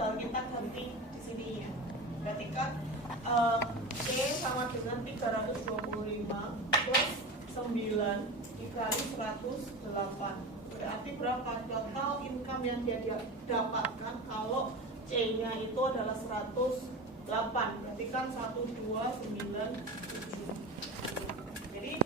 tinggal kita ganti di sini ya. Berarti kan C sama dengan 325 plus 9 dikali 108. Berarti berapa total income yang dia dapatkan kalau C-nya itu adalah 108. Berarti kan 1297. Jadi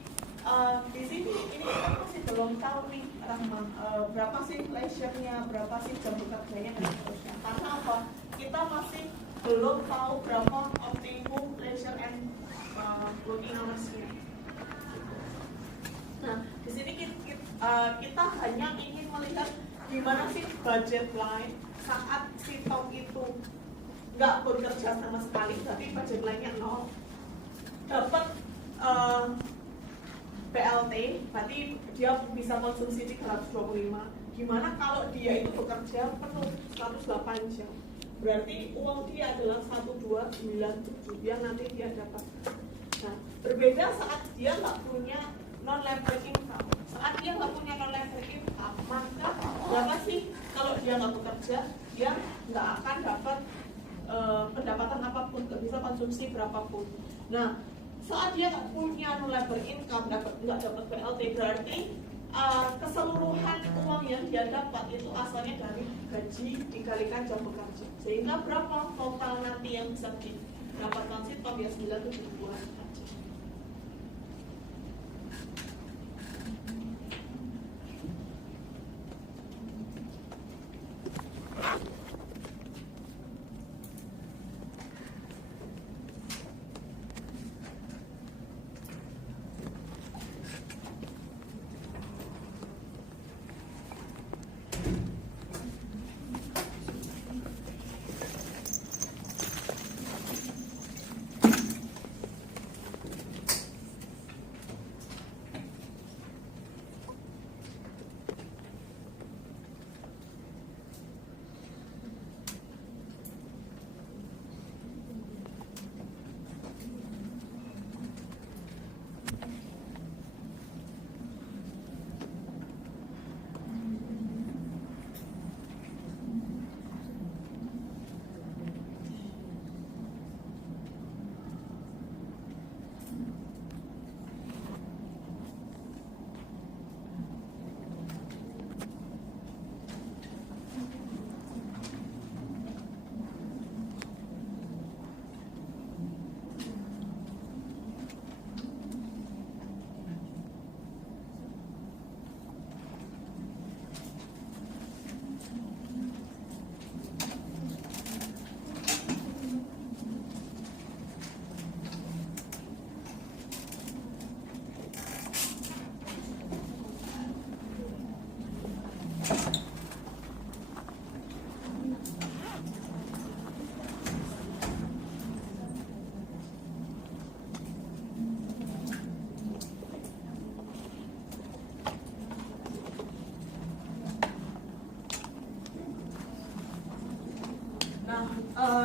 di sini ini kita masih belum tahu nih Rahman, berapa sih leisure-nya, berapa sih jam bekerjanya dan seterusnya. Karena apa? Kita masih belum tahu berapa optimum leisure and working hours-nya. Nah, di sini kita hanya ingin melihat gimana sih budget line saat si Tom itu nggak bekerja sama sekali, berarti budget line-nya 0. Dapat PLT, berarti dia bisa konsumsi 325. Gimana kalau dia itu bekerja penuh 108 jam? Berarti uang dia adalah 1297 yang nanti dia dapat. Nah, berbeda saat dia nggak punya non-labor income. Saat dia nggak punya non-labor income, maka berapa sih kalau dia nggak bekerja, dia nggak akan dapat pendapatan apapun, nggak bisa konsumsi berapapun. Nah, saat dia nggak punya non-labor income, nggak dapat PLT, berarti keseluruhan uang yang dia dapat itu asalnya dari gaji dikalikan jam bekerja. Sehingga berapa total nanti yang bisa didapatkan si Tom ya 972 aja.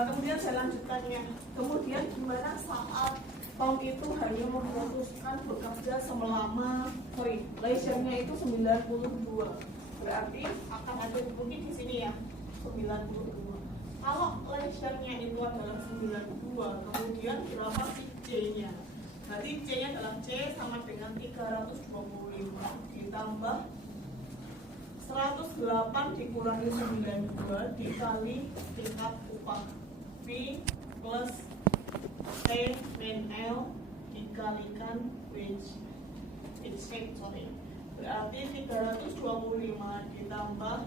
Kemudian saya lanjutkannya. Kemudian gimana saat Tom itu hanya memutuskan bekerja selama leisure-nya itu 92. Berarti akan ada mungkin di sini ya 92. Kalau leisure-nya itu adalah 92, kemudian berapa sih C-nya? Berarti C-nya adalah C sama dengan 325 ditambah 108 dikurangi 92 dikali tingkat upah P plus T min L dikalikan wage rate, sorry. Berarti 325 ditambah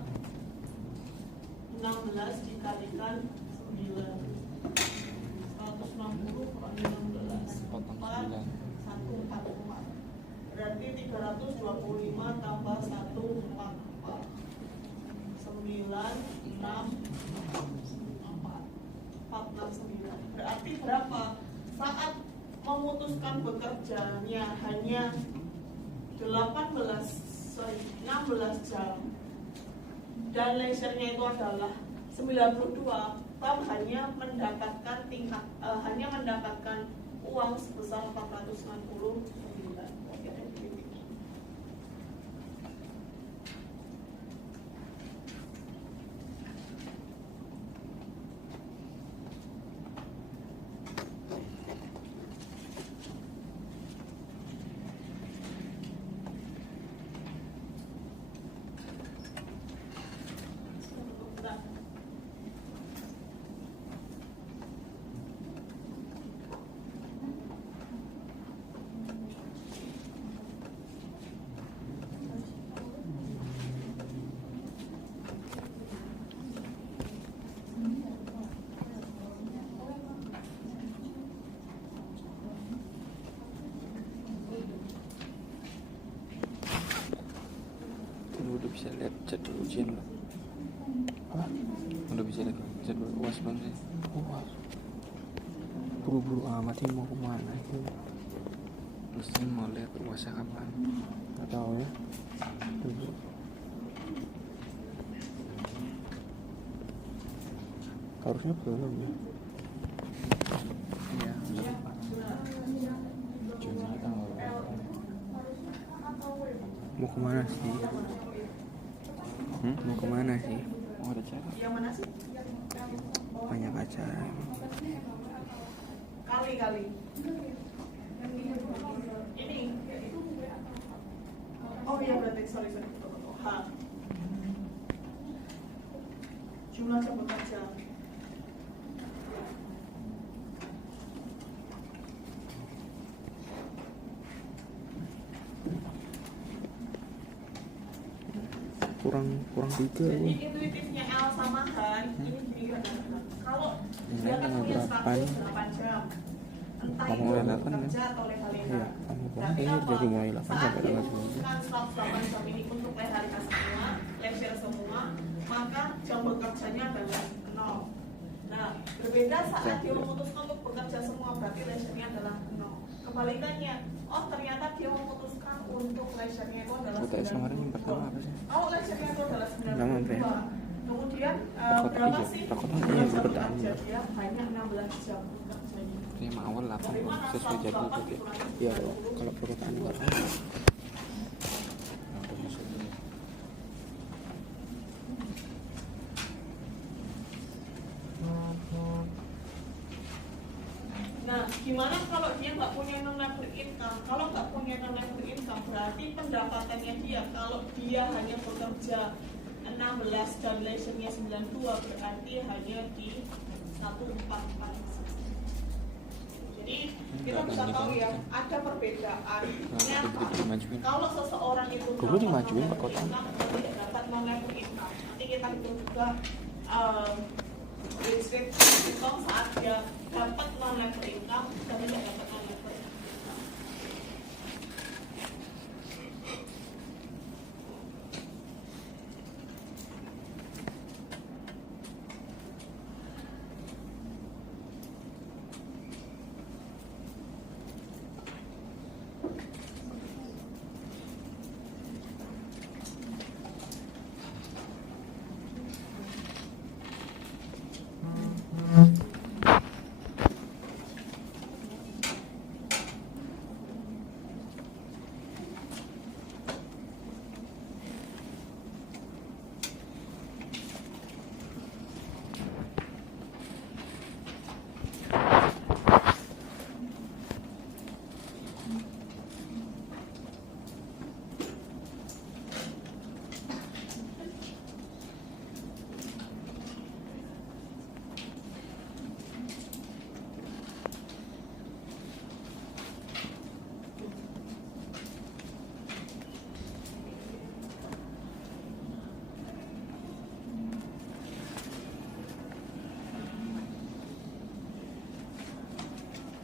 16 dikalikan 9. 160 kurangi 16 4 144. Berarti 325 tambah 144 9 6 469. Berarti berapa? Saat memutuskan bekerjanya hanya 16 jam dan leisure-nya itu adalah 92, Tom hanya mendapatkan uang sebesar 469. lihat jadwal ujian belum? Apa? Udah bisa lihat jadwal UAS belum sih? UAS buru-buru amat ini mau kemana itu? Mesti mau lihat UASnya kapan? Gak tahu ya. Tunggu. Harusnya belum ya? Iya, belum. Juni tanggal berapa? Mau kemana sih? Mau kemana sih? Mau ada acara? Yang mana sih? Banyak acara. Kali-kali. Ini. Oh iya berarti sorry. H. Jumlah jam bekerja. kurang 3. Jadi intuitifnya L sama Han ini gini kan. Kalau dia kan tanggal punya berapa? 8 jam. Entah Kamu itu mulai 8 kan? kerja atau leha-leha. Iya, kamu Berarti mulai apa? dari mulai 8 Saat sampai dia tanggal 9. memutuskan 108 jam ini untuk leha-leha semua, leisure semua, maka jam bekerjanya adalah 0. Nah, berbeda saat dia memutuskan untuk bekerja semua, berarti leisure-nya adalah 0. Kebalikannya, oh ternyata dia memutuskan untuk leisure-nya itu adalah 92. kemarin yang pertama apa sih? Oh, leisure-nya itu adalah Pertama apa 92. ya? Kemudian Prakot berapa iya, sih prakot jam iya, kerja pertama. dia? Hanya 16 jam kerjanya. Yang awal 8 Dari mana sesuai jadwal 108 juga. dikurangi Iya, 90? kalau perkotaan enggak tahu. Nah, udah masuk dulu. Nah, gimana kalau dia nggak punya non-level income? Kalau nggak punya non-level income, berarti pendapatannya dia, kalau dia hanya bekerja 16 dan leisure-nya 92, berarti hanya di 144. Jadi kita bisa tahu ya, ada perbedaan. Nyata. Kalau seseorang itu Dulu dimajuin Pak Kota. tidak dapat non-level income, nanti kita hitung juga listrik income saat dia dapat non-level income dan tidak dapat non-level income.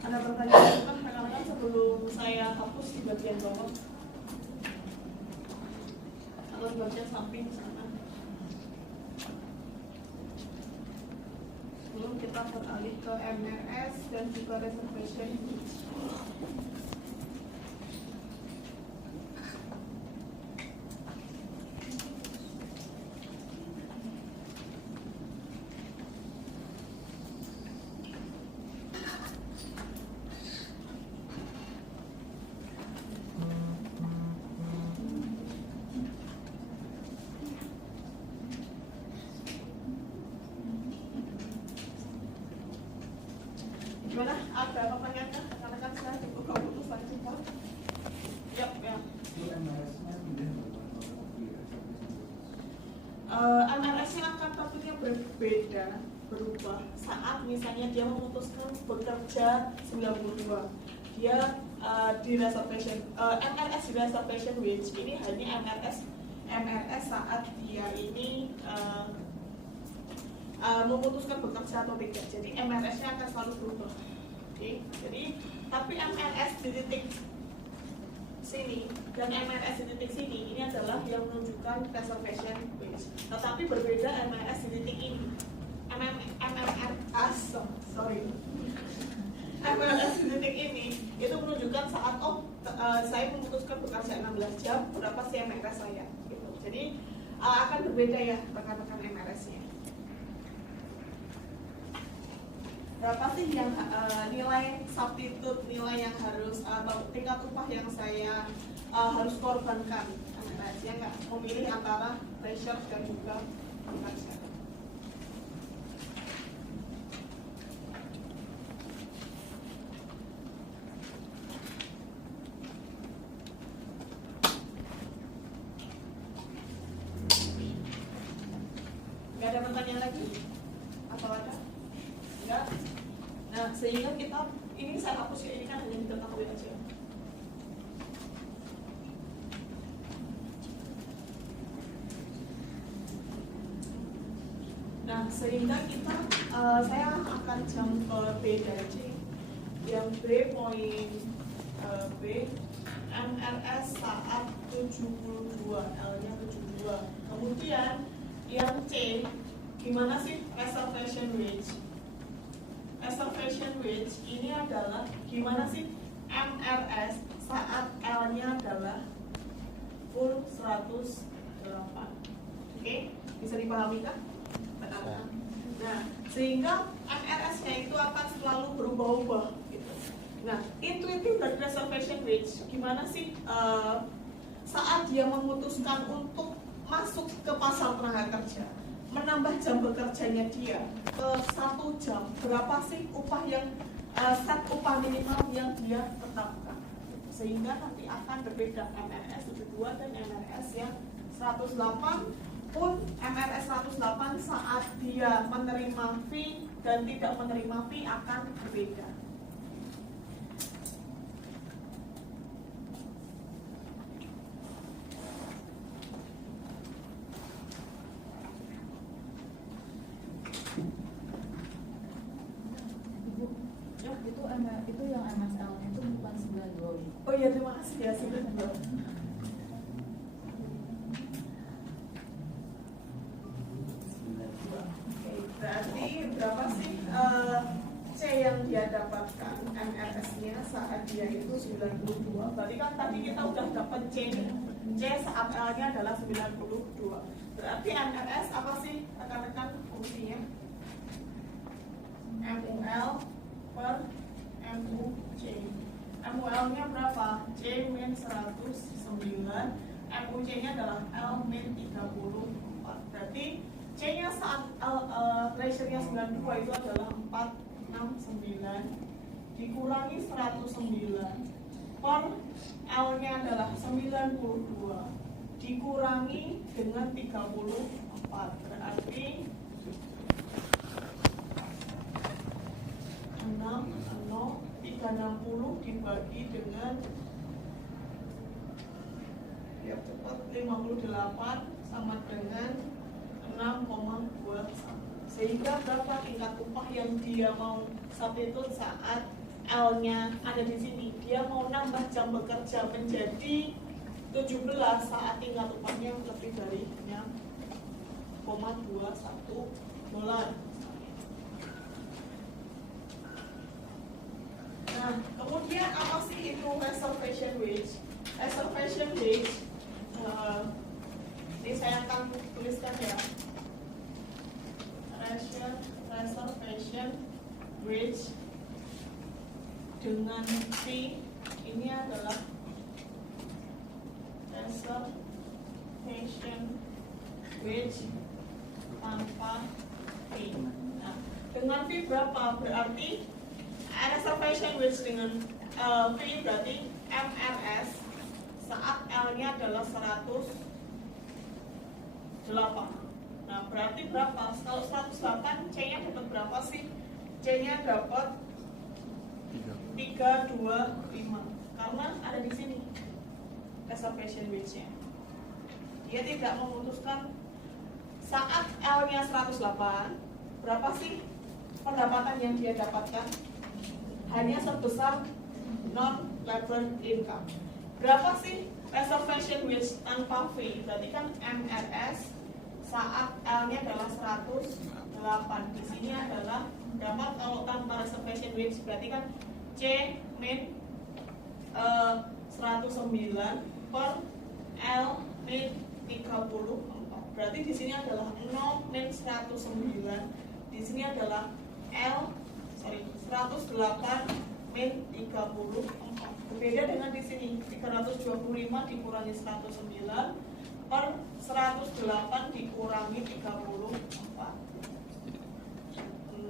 Ada pertanyaan kan rekan-rekan sebelum saya hapus di bagian bawah atau di bagian samping sana, sebelum kita beralih ke MRS dan juga reservation. Gimana? Ada pertanyaan kan? Rekan-rekan saya dibuka keputusan juga. Yap, ya. MRS-nya akan tentunya berbeda, berubah saat misalnya dia memutuskan bekerja 92. Dia di reservation, MRS di reservation wage ini hanya MRS saat dia ini memutuskan bekerja atau tidak. Jadi MRS-nya akan selalu berubah. Oke. Jadi tapi MRS di titik sini dan MRS di titik sini, ini adalah yang menunjukkan reservation wage. Tetapi berbeda MRS di titik ini. MRS di titik ini itu menunjukkan saat saya memutuskan bekerja 16 jam, berapa sih MRS saya gitu. Jadi akan berbeda ya rekan-rekan MRS-nya. Berapa sih yang nilai substitute, nilai yang harus atau tingkat upah yang saya harus korbankan MRS, ya nggak memilih antara pressure dan juga pekerja. Nggak ada pertanyaan lagi? Atau ada? Enggak? Nah, sehingga kita, ini saya hapus ya, ini kan hanya diketahui aja. Nah, sehingga kita, saya akan jump ke B dan C. Yang B poin B, MRS saat 72, L-nya 72. Kemudian yang C, gimana sih reservation wage? Reservation wage ini adalah gimana sih MRS saat L-nya adalah full 108. Oke, bisa dipahami kan? Nah, sehingga MRS-nya itu akan selalu berubah-ubah gitu. Nah, intuitif dari reservation wage gimana sih saat dia memutuskan untuk masuk ke pasar tenaga kerja, menambah jam bekerjanya dia ke 1 jam, berapa sih upah yang set upah minimal yang dia tetapkan, sehingga nanti akan berbeda MRS 72 dan MRS yang 108. Pun MRS 108 saat dia menerima fee dan tidak menerima fee akan berbeda. Itu yang MSL-nya itu bukan 92. Oh iya, terima kasih ya, sudah. Berarti berapa sih C yang dia dapatkan MRS-nya saat dia itu 92. Berarti kan tadi kita udah dapat C saat L-nya adalah 92. Berarti MRS apa sih rekan-rekan fungsinya? MUL per MUC. MUL-nya berapa? C min 109. MUC-nya adalah L min 34. Berarti C-nya saat ratio-nya 92 itu adalah 469 dikurangi 109 per L-nya adalah 92 dikurangi dengan 34, berarti 360 dibagi dengan ya cepat 58 sama dengan 6,21, sehingga berapa tingkat upah yang dia mau substitute saat L-nya ada di sini. Dia mau nambah jam bekerja menjadi 17 saat tingkat upahnya lebih dari 6,21 dolar. Nah, kemudian apa sih itu reservation wage? Reservation wage ini saya akan tuliskan ya. Reservation wage dengan fee ini adalah reservation wage tanpa fee. Nah, dengan fee berapa? Berarti reservation wage dengan fee berarti MRS saat L-nya adalah 108. Nah, berarti berapa? Kalau 108 C-nya dapat berapa sih? C-nya dapat 325 karena ada di sini reservation wage-nya. Dia tidak memutuskan saat L-nya 108, berapa sih pendapatan yang dia dapatkan? Hanya sebesar non-labor income. Berapa sih reservation wage tanpa fee? Berarti kan MRS saat L-nya adalah 108. Di sini adalah berapa kalau tanpa reservation wage? Berarti kan C min 109 per L min 34. Berarti di sini adalah 0 min 109. Di sini adalah 108 min 34. Berbeda dengan di sini 325 dikurangi 109 per 108 dikurangi 34.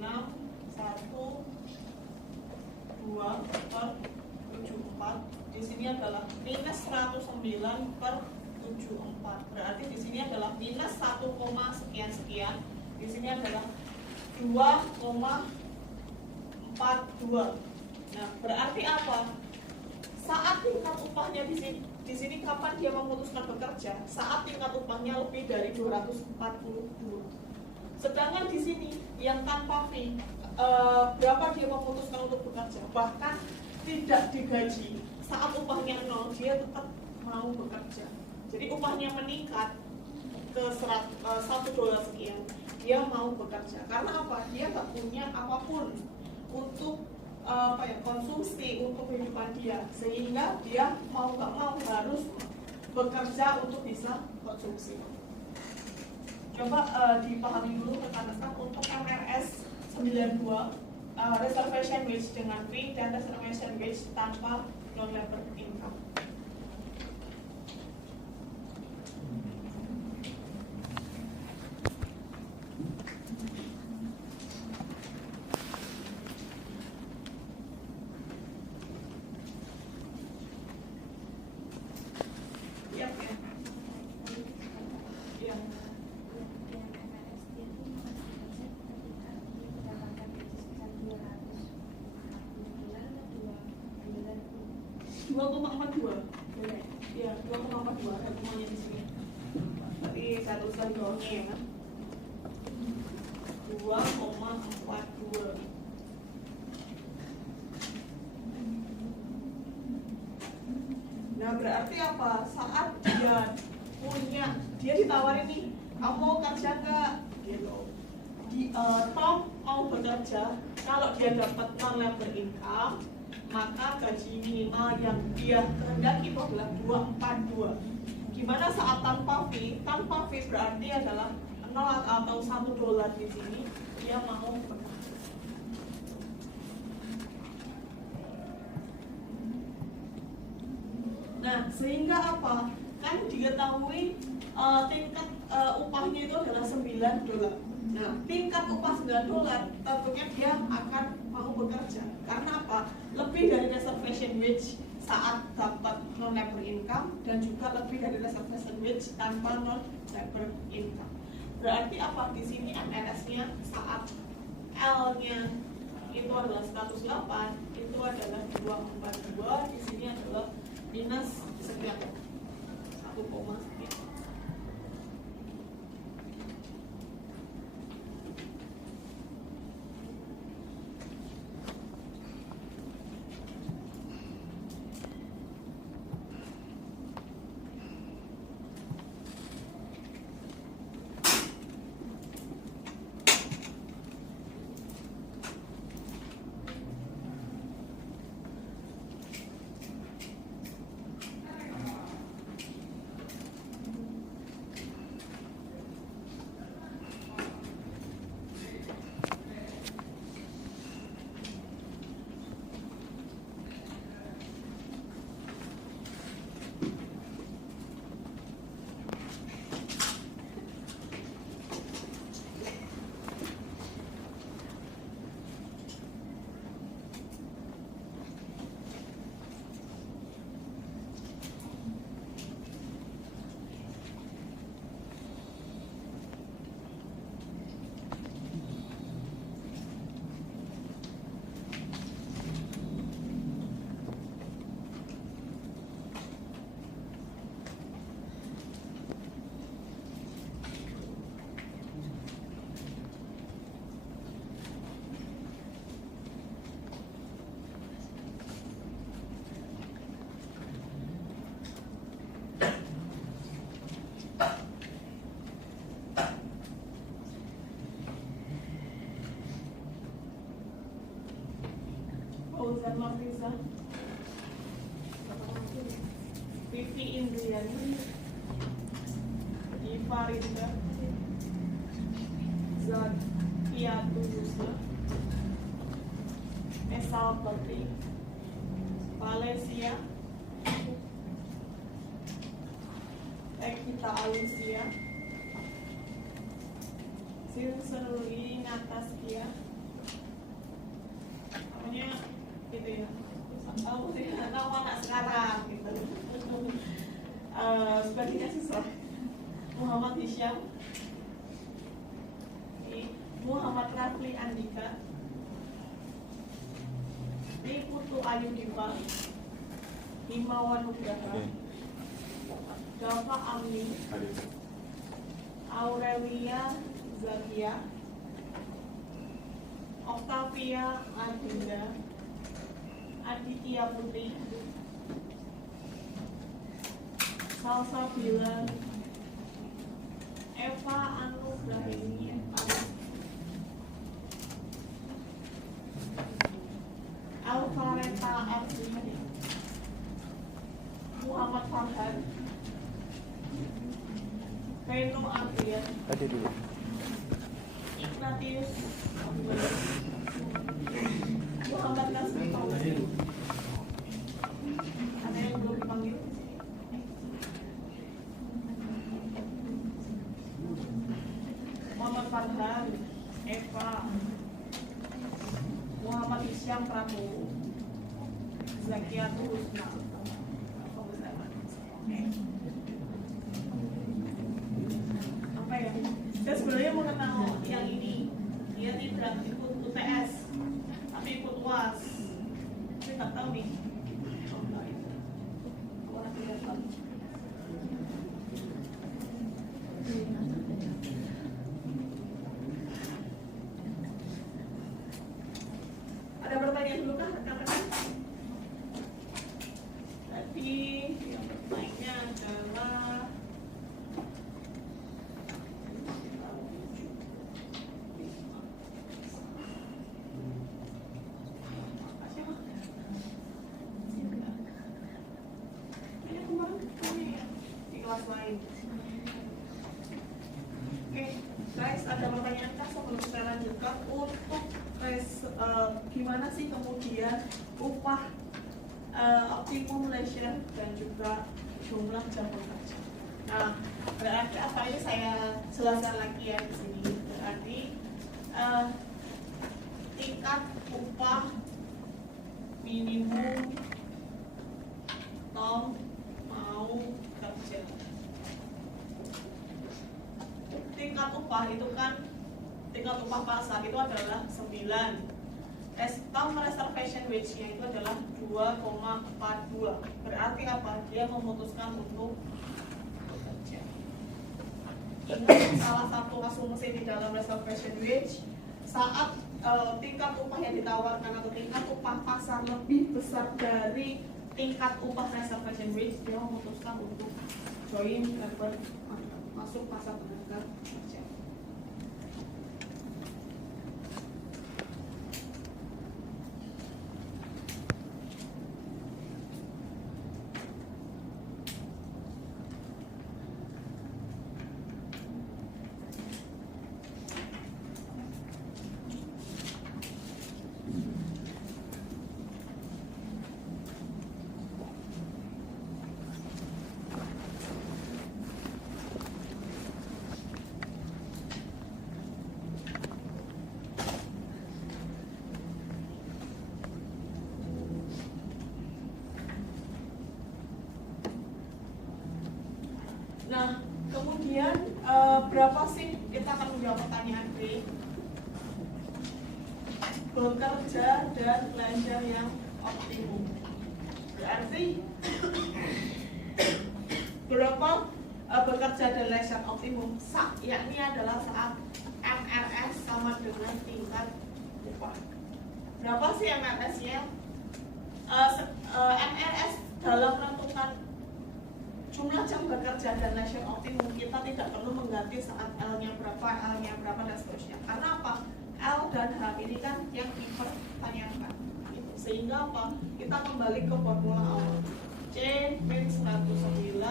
6 1 2 per 74. Di sini adalah minus 109 per 74. Berarti di sini adalah minus 1, sekian sekian. Di sini adalah 2,42. Nah, berarti apa? Saat tingkat upahnya di sini kapan dia memutuskan bekerja? Saat tingkat upahnya lebih dari 242. Sedangkan di sini yang tanpa fee, berapa dia memutuskan untuk bekerja? Bahkan tidak digaji. Saat upahnya 0, dia tetap mau bekerja. Jadi upahnya meningkat ke $1 sekian, dia mau bekerja. Karena apa? Dia tak punya apapun untuk konsumsi untuk kehidupan dia, sehingga dia mau nggak mau harus bekerja untuk bisa konsumsi. Coba dipahami dulu rekan-rekan untuk MRS 92, reservation wage dengan fee dan reservation wage tanpa non-labor income. Ya, 2,42 ada semuanya di sini. Tapi saya tuliskan di bawahnya ya kan. 2,42. Nah, berarti apa? Saat dia ditawarin nih, kamu mau kerja nggak? Gitu. Tom mau bekerja, kalau dia dapat non-labor income, maka gaji minimal yang dia kehendaki itu adalah 242. Gimana saat tanpa fee? Tanpa fee berarti adalah 0 atau $1 di sini dia mau bekerja. Nah, sehingga apa? Kan diketahui tingkat upahnya itu adalah $9. Nah, tingkat upah $9 tentunya dia akan mau bekerja. Karena apa? Lebih dari reservation wage saat dapat non-labor income dan juga lebih dari reservation wage tanpa non-labor income. Berarti apa? Di sini MRS-nya saat L-nya itu adalah 108, itu adalah 242, di sini adalah minus sekian, 1, sekian. Fauzan Marfiza, Vivi Indriani, Iva Rinda, Zakiatul Yusra, Esal Bakri, Valencia, Ekita Alicia, Sinseruli Nataskia, namanya gitu ya, tahu sih nama anak sekarang gitu. Sebagai siswa Muhammad Hisyam, Muhammad Rafli Andika, ini Putu Ayu Dipa, Himawan Nugraha, Dava Amni, Aurelia Zakia, Octavia Adinda, Aditya Putri, Salsa Bilan, Eva Anugrahini, Alvareta Ardi, Muhammad Farhan, Reno Adrian, Tadi dulu. Ignatius Muhammad Nasri Fauzi. Ada yang belum dipanggil? Muhammad Farhan, Eva, Muhammad Hisyam Prabowo, Zakiatul Husna. Apa ya? Saya sebenarnya mengenal yang ini. Dia tidak ikut UTS, tapi ikut UAS. Saya nggak tahu nih. Orang tidak tahu. Ada pertanyaan dulu kah rekan-rekan? Tadi yang bertanya adalah di kelas lain. Oke, guys, ada pertanyaan kah sebelum saya lanjutkan untuk gimana sih kemudian upah optimum leisure dan juga jumlah jam bekerja. Nah, berarti apa ini saya jelaskan lagi ya di sini. Berarti tingkat upah minimum Tom mau kerja. Tingkat upah itu kan tingkat upah pasar itu adalah 9. Tom reservation wage-nya itu adalah 2,42. Berarti apa? Dia memutuskan untuk bekerja. Ini salah satu asumsi di dalam reservation wage. Saat tingkat upah yang ditawarkan atau tingkat upah pasar lebih besar dari tingkat upah reservation wage, dia memutuskan untuk join labor market, masuk pasar tenaga kerja. Nah, kemudian berapa sih, kita akan menjawab pertanyaan B, bekerja dan belanja yang optimum. Berarti berapa bekerja dan belanja yang optimum, yakni adalah saat MRS sama dengan tingkat upah. Berapa sih MRS-nya? MRS dalam menentukan jumlah jam bekerja dan leisure optimum kita tidak perlu mengganti saat L-nya berapa, dan seterusnya. Karena apa? L dan H ini kan yang dipertanyakan. Gitu. Sehingga apa? Kita kembali ke formula awal. C min 109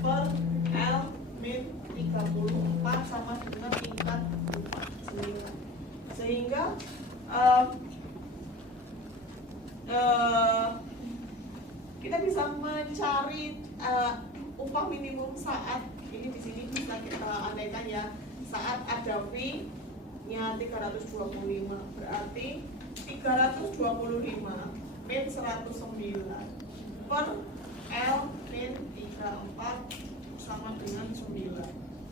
per L min 34 sama dengan tingkat upah 9. Sehingga kita bisa mencari upah minimum saat ini di sini bisa kita andaikan ya, saat ada fee-nya 325, berarti 325 min 109 per L min 34 sama dengan 9.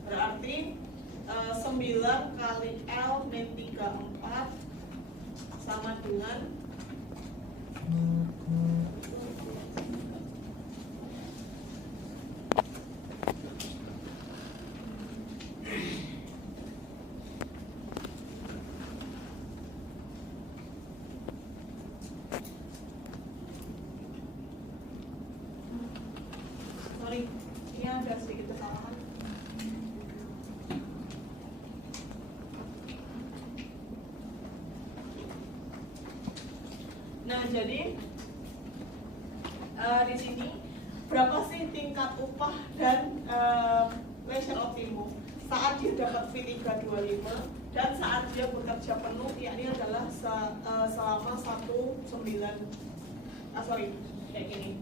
Berarti 9 kali L min 34 sama dengan ini ada sedikit kesalahan. Nah, jadi di sini berapa sih tingkat upah dan leisure optimum saat dia dapat fee 325 dan saat dia bekerja penuh, yakni adalah selama 19 kayak gini.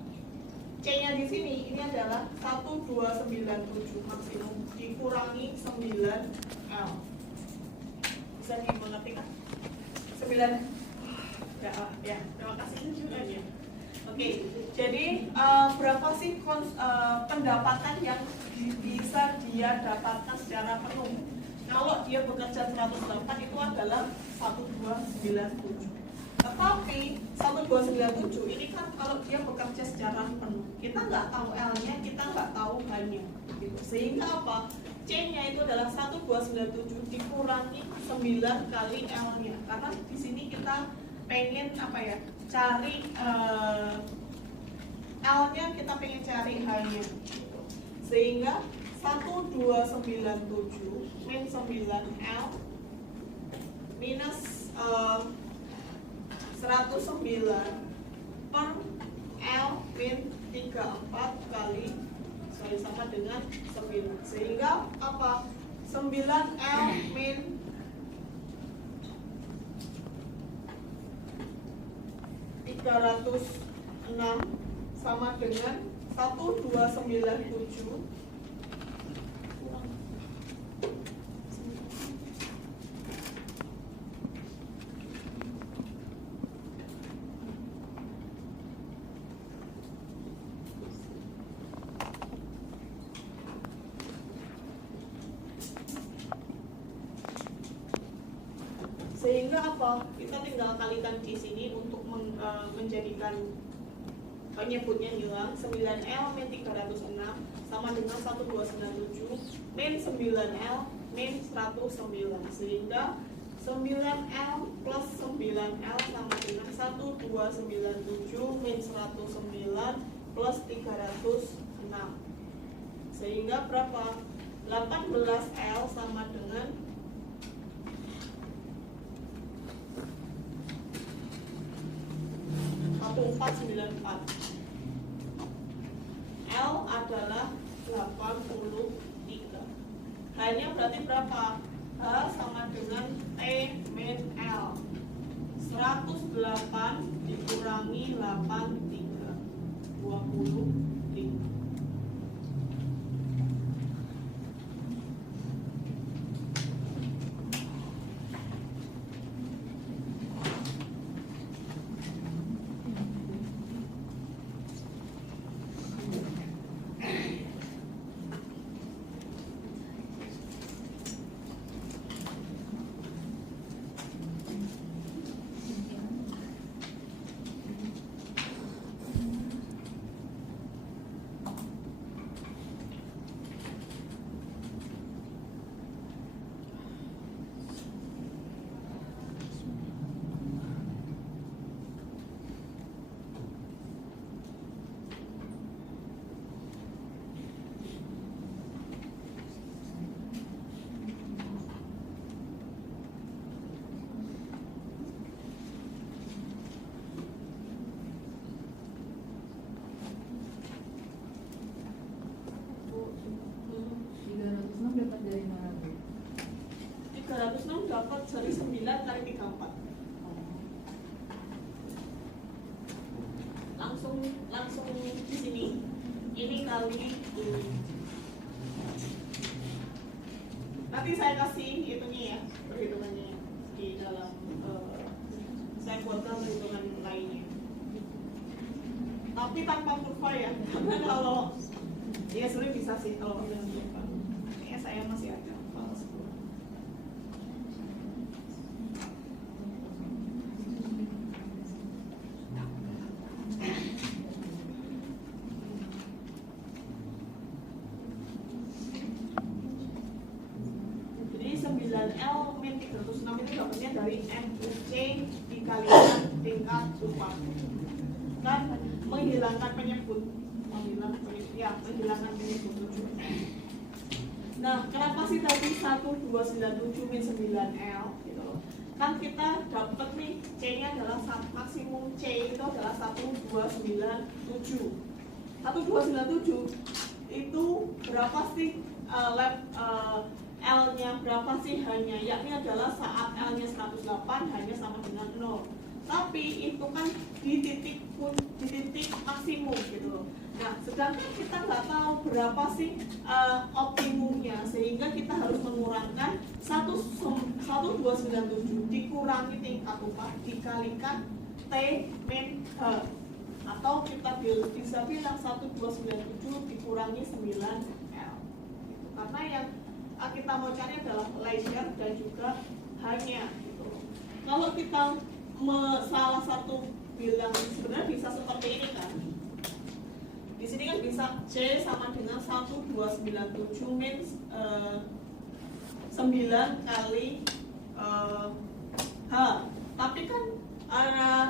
C-nya di sini ini adalah 1297 maksimum dikurangi 9L. Bisa dimengerti kan? 9 ya, terima kasih juga ya. Oke, jadi berapa sih pendapatan yang bisa dia dapatkan secara penuh? Kalau dia bekerja 108 itu adalah 1297. Tetapi 1297 ini kan kalau dia bekerja secara penuh, kita nggak tahu L-nya, kita nggak tahu H-nya, gitu. Sehingga apa? C-nya itu adalah 1297 dikurangi 9 kali L-nya. Karena di sini kita pengen apa ya? Cari L-nya, kita pengen cari H-nya. Gitu. Sehingga 1297 min 9L minus 109 per L min 34 kali sama dengan 9. Sehingga apa? 9L min 306 sama dengan 1297 sehingga apa? Kita tinggal kalikan di sini untuk menjadikan penyebutnya hilang. 9L min 306 sama dengan 1297 min 9L min 109. Sehingga 9L plus 9L sama dengan 1297 min 109 plus 306. Sehingga berapa? 18L sama dengan 1494. L adalah 83. H-nya berarti berapa? H sama dengan T min L. 108 dikurangi 83. 25. 9 kali 34. Langsung di sini. Ini kali ini. Nanti saya kasih hitungnya ya, perhitungannya di dalam saya buatkan perhitungan lainnya. Tapi tanpa kurva ya, karena kalau ya sebenarnya bisa sih kalau dengan kurva. Kayaknya saya masih ada fals. Jadi 9L min 306 itu dapatnya dari MUC dikalikan tingkat upah. Kan menghilangkan penyebut, menghilangkan penyebut. Nah, kenapa sih tadi 1297 min 9L gitu? Kan kita dapat nih C-nya adalah maksimum C itu adalah 1297. 1297 itu berapa sih L-nya berapa sih hanya, yakni adalah saat L-nya 108 hanya sama dengan 0. Tapi itu kan di titik maksimum gitu loh. Nah, sedangkan kita nggak tahu berapa sih optimumnya, sehingga kita harus mengurangkan 1297 dikurangi tingkat upah dikalikan T min H, atau kita bisa bilang 1297 dikurangi 9L. Karena yang kita mau cari adalah leisure dan juga hanya gitu. Kalau kita salah satu bilang sebenarnya bisa seperti ini kan. Di sini kan bisa C sama dengan 1297 min 9 kali H. Tapi kan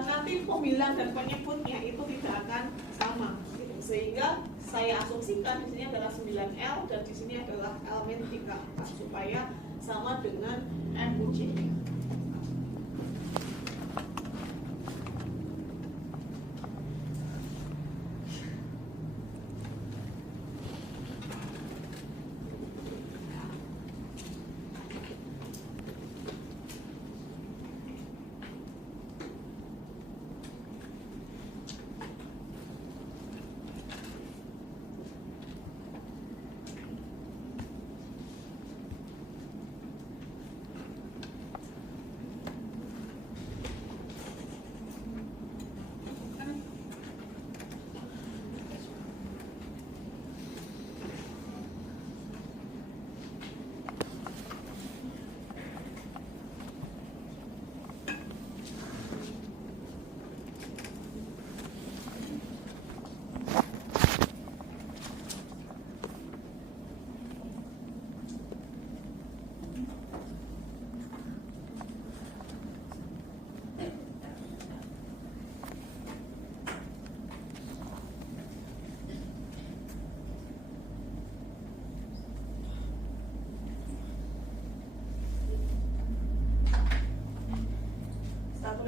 nanti pembilang dan penyebutnya itu tidak akan sama gitu. Sehingga saya asumsikan di sini adalah 9L dan di sini adalah L min 34 supaya sama dengan MUC-nya.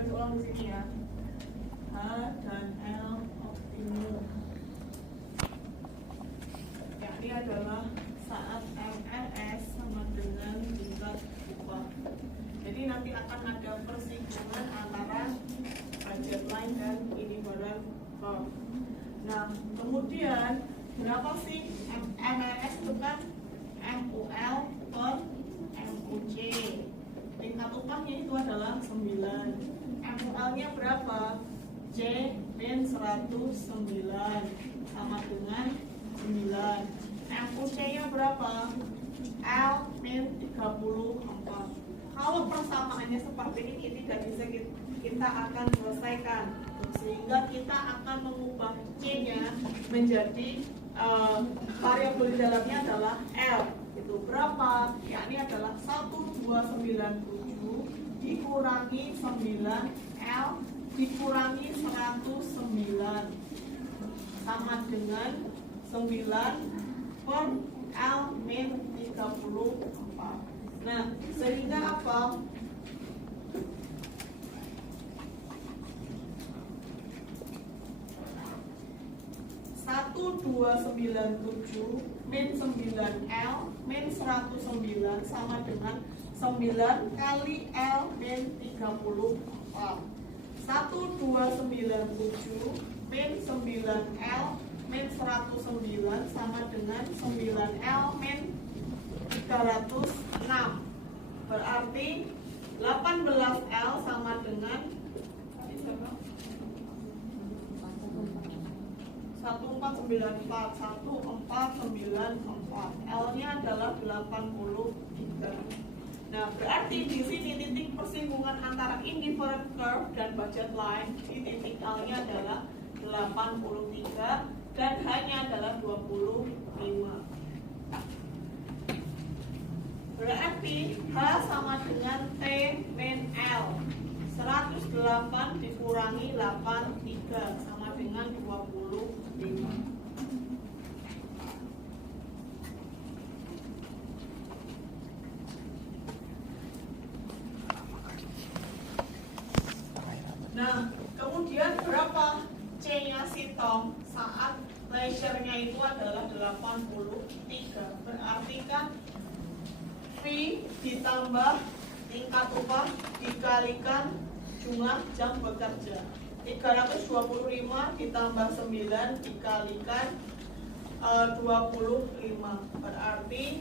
Ulang di sini ya. H dan L optimum. Yakni adalah saat MLS sama dengan tingkat upah. Jadi nanti akan ada persinggungan antara budget line dan equivalent curve. Nah, kemudian berapa sih MLS itu kan MUL per MUC. Tingkat upahnya itu adalah 9. MUL-nya berapa? J min 109 sama dengan 9. MUC-nya berapa? L min 34. Kalau persamaannya seperti ini tidak bisa kita akan selesaikan, sehingga kita akan mengubah C-nya menjadi variabel di dalamnya adalah L. Itu berapa? Yakni adalah 1297 dikurangi 9L dikurangi 109 sama dengan 9 per L min 34. Nah, sehingga apa? Satu 297 min 9L min 109 sama dengan 9 kali L min 34. 1297 min 9L min 109 sama dengan 9L min 306. Berarti 18L sama dengan 1494. L-nya adalah 83. Nah, berarti di sini titik persinggungan antara indifferent curve dan budget line di titik L-nya adalah 83 dan hanya adalah 25. Berarti H sama dengan T min L. 108 dikurangi 83 sama dengan 25. Nah, kemudian berapa C-nya si Tom saat leisure-nya itu adalah 83. Berarti kan V ditambah tingkat upah dikalikan jumlah jam bekerja. 325 ditambah 9 dikalikan 25. Berarti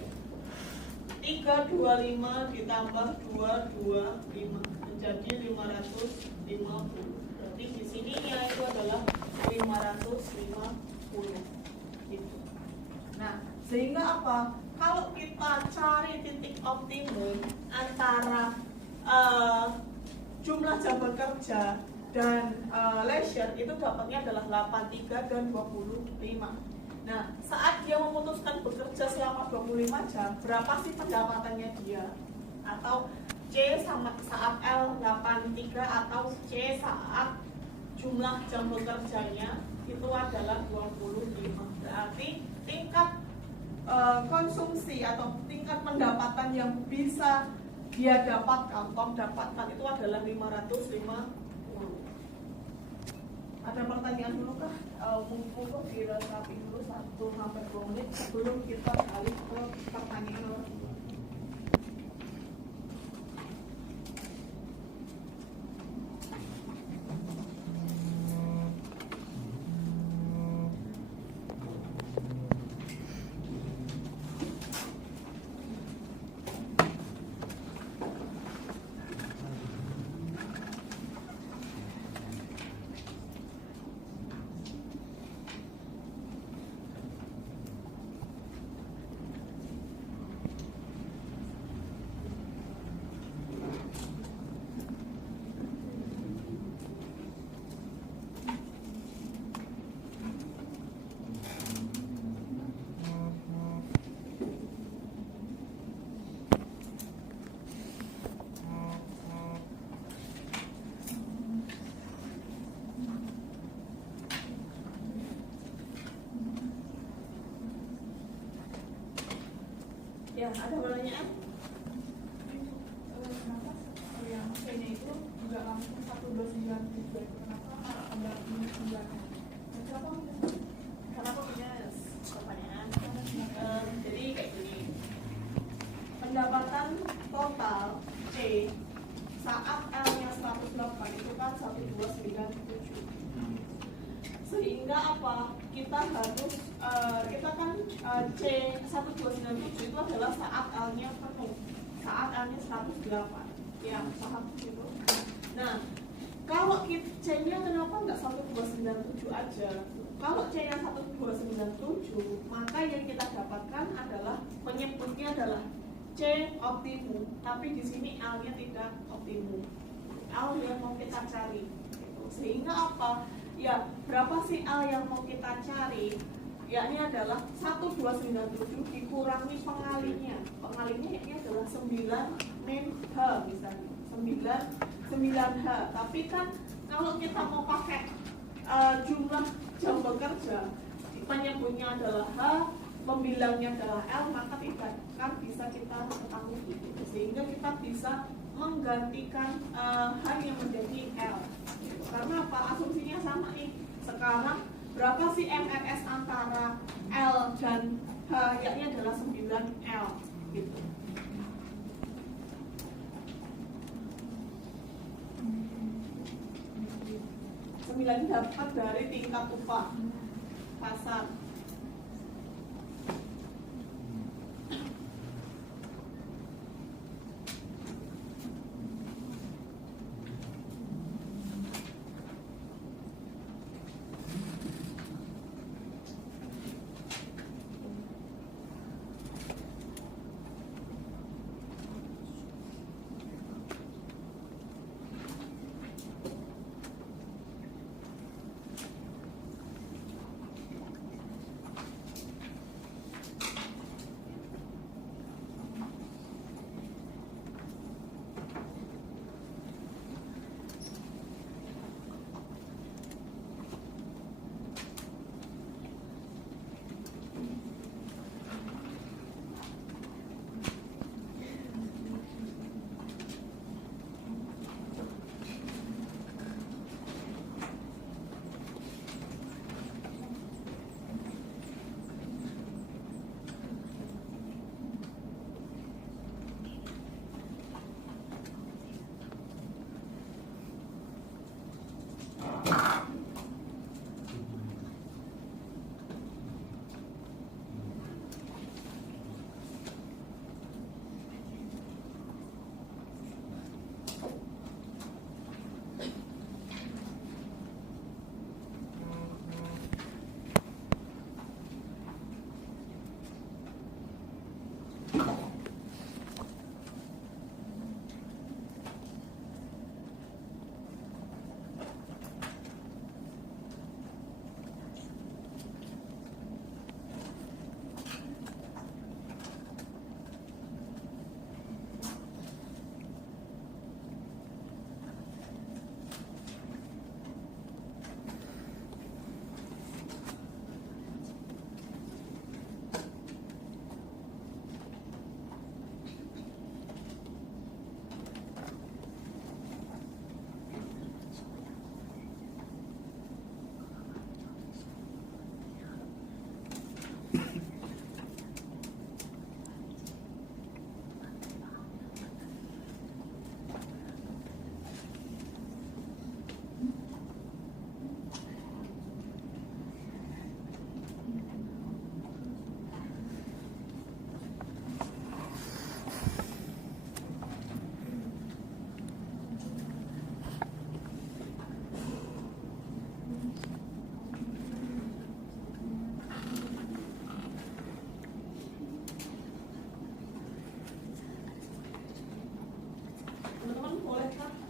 325 ditambah 225 menjadi 550. Berarti di sininya itu adalah 550 gitu. Nah, sehingga apa? Kalau kita cari titik optimum antara jumlah jam bekerja dan leisure itu dapatnya adalah 83 dan 25. Nah, saat dia memutuskan bekerja selama 25 jam, berapa sih pendapatannya dia? Atau C sama saat L 83 atau C saat jumlah jam bekerjanya itu adalah 25. Berarti tingkat konsumsi atau tingkat pendapatan yang bisa dia dapatkan, Tom dapatkan itu adalah 550. Ada pertanyaan dulu kah? Mungkin dirasapi dulu 1-2 menit sebelum kita balik ke pertanyaan orang tua. Ya, ada pertanyaan? Kenapa yang C-nya itu nggak langsung 1297 itu kenapa ada minus 9? Kenapa punya pertanyaan? Jadi kayak gini, pendapatan total C saat L-nya 108 itu kan 1297. Sehingga apa? Kita harus kita kan C 1297 itu adalah saat L-nya penuh, saat L-nya 108. Ya, paham gitu. Nah, kalau C-nya kenapa nggak 1297 aja? Kalau C-nya 1297, maka yang kita dapatkan adalah menyebutnya adalah C optimum, tapi di sini L-nya tidak optimum. L yang mau kita cari. Sehingga apa? Ya, berapa sih L yang mau kita cari? Yakni adalah 1297 dikurangi pengalinya. Pengalinya ini adalah 9 min H misalnya. 9H. Tapi kan kalau kita mau pakai jumlah jam bekerja, penyebutnya adalah H, pembilangnya adalah L, maka tidak kan bisa kita ketahui gitu. Sehingga kita bisa menggantikan H yang menjadi L. Karena apa? Asumsinya sama nih. Sekarang berapa sih MRS antara L dan H? Yakni adalah 9L gitu. 9 dapat dari tingkat upah pasar.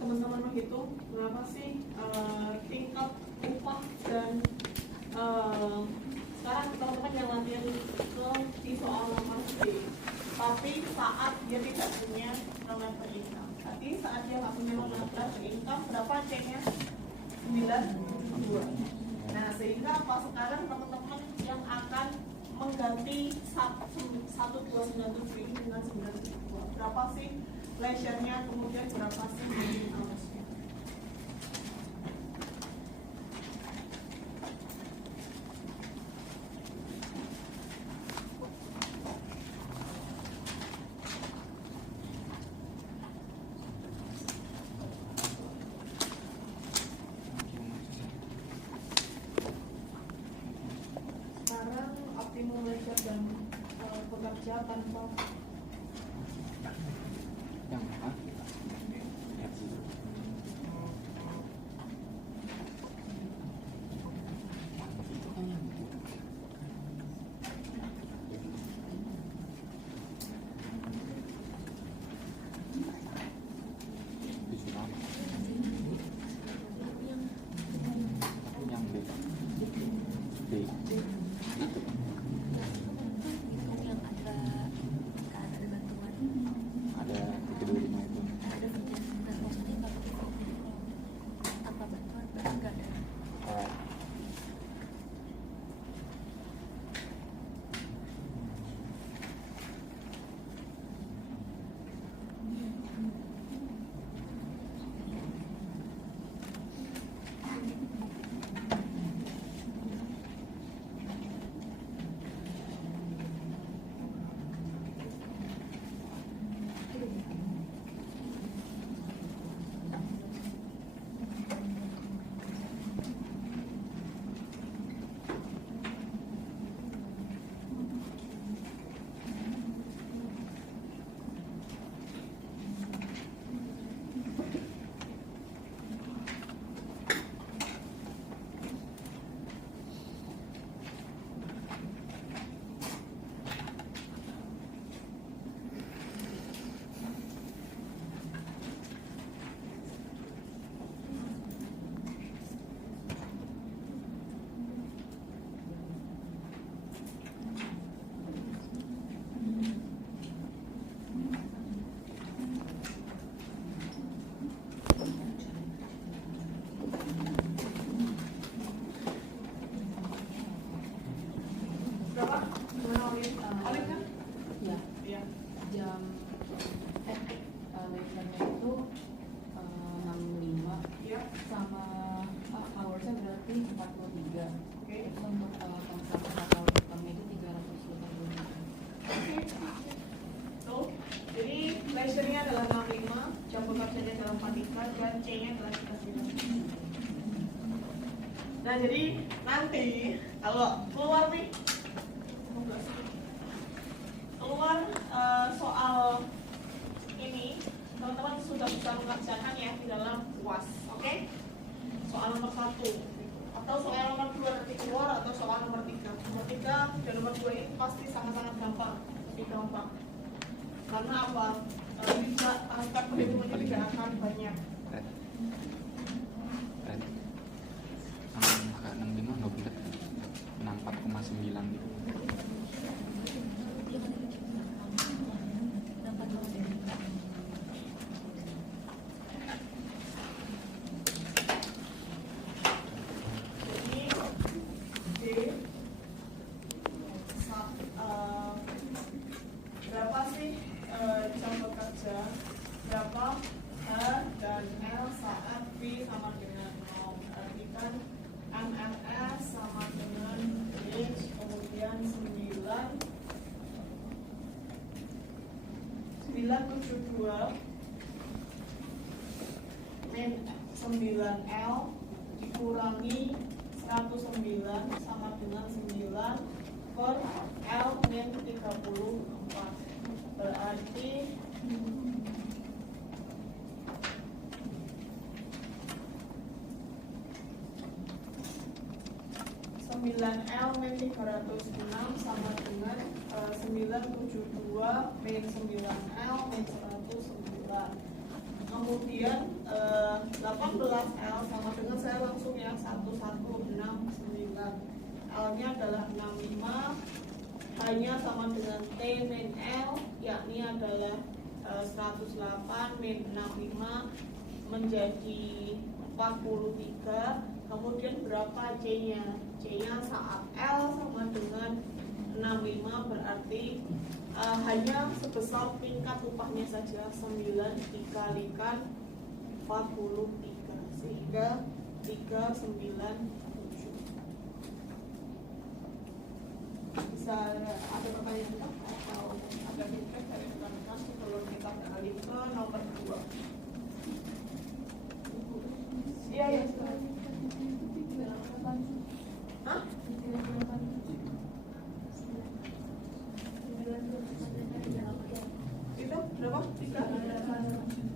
Teman-teman menghitung berapa sih tingkat upah dan sekarang teman-teman yang latihan di soal nomor C, tapi saat dia tidak punya non-member income. Tadi saat dia nggak punya non-member income berapa C-nya? 92. Nah sehingga apa sekarang teman-teman yang akan mengganti 1297 ini dengan 92 berapa sih leisure-nya, kemudian berapa sih margin hours-nya? Sekarang optimum leisure dan pekerja tanpa yang apa? Itu kan yang disuruh yang B itu yang ada sama hoursnya berarti 43. Oke. Itu untuk kontrak kapal hitamnya itu 385. Oke. So, jadi leisure-nya adalah 65, jam bekerjanya adalah 43, dan C-nya adalah 39. Nah, jadi nanti kalau keluar nih, keluar soal ini, teman-teman sudah bisa mengerjakan ya di dalam UAS, oke? Soal nomor 1 atau soal nomor 2 nanti keluar, atau soal nomor 3. Nomor 3 dan nomor 2 ini pasti sangat-sangat gampang, lebih gampang. Karena apa? Tidak, aspek perhitungannya tidak akan banyak. Angka 65 nggak bulat, 64,9 gitu. Berapa sih jam bekerja, berapa H dan L saat V sama dengan 0. Berarti kan MMS sama dengan H, kemudian 972 min 9L dikurangi 109 sama dengan 9 per L min 34. Berarti L min 306 sama dengan 972 min 9L min 109. Kemudian 18L sama dengan, saya langsung ya, 1169. L-nya adalah 65, H-nya sama dengan T min L, yakni adalah 108 min 65 menjadi 43. Kemudian berapa C-nya? C-nya saat L sama dengan 65, berarti hanya sebesar tingkat upahnya saja, 9 dikalikan 43, sehingga 397. Bisa ada pertanyaan kita atau ada feedback dari rekan-rekan sebelum kita beralih ke nomor 2? Iya, ya, silakan. Hah? Itu berapa? 3?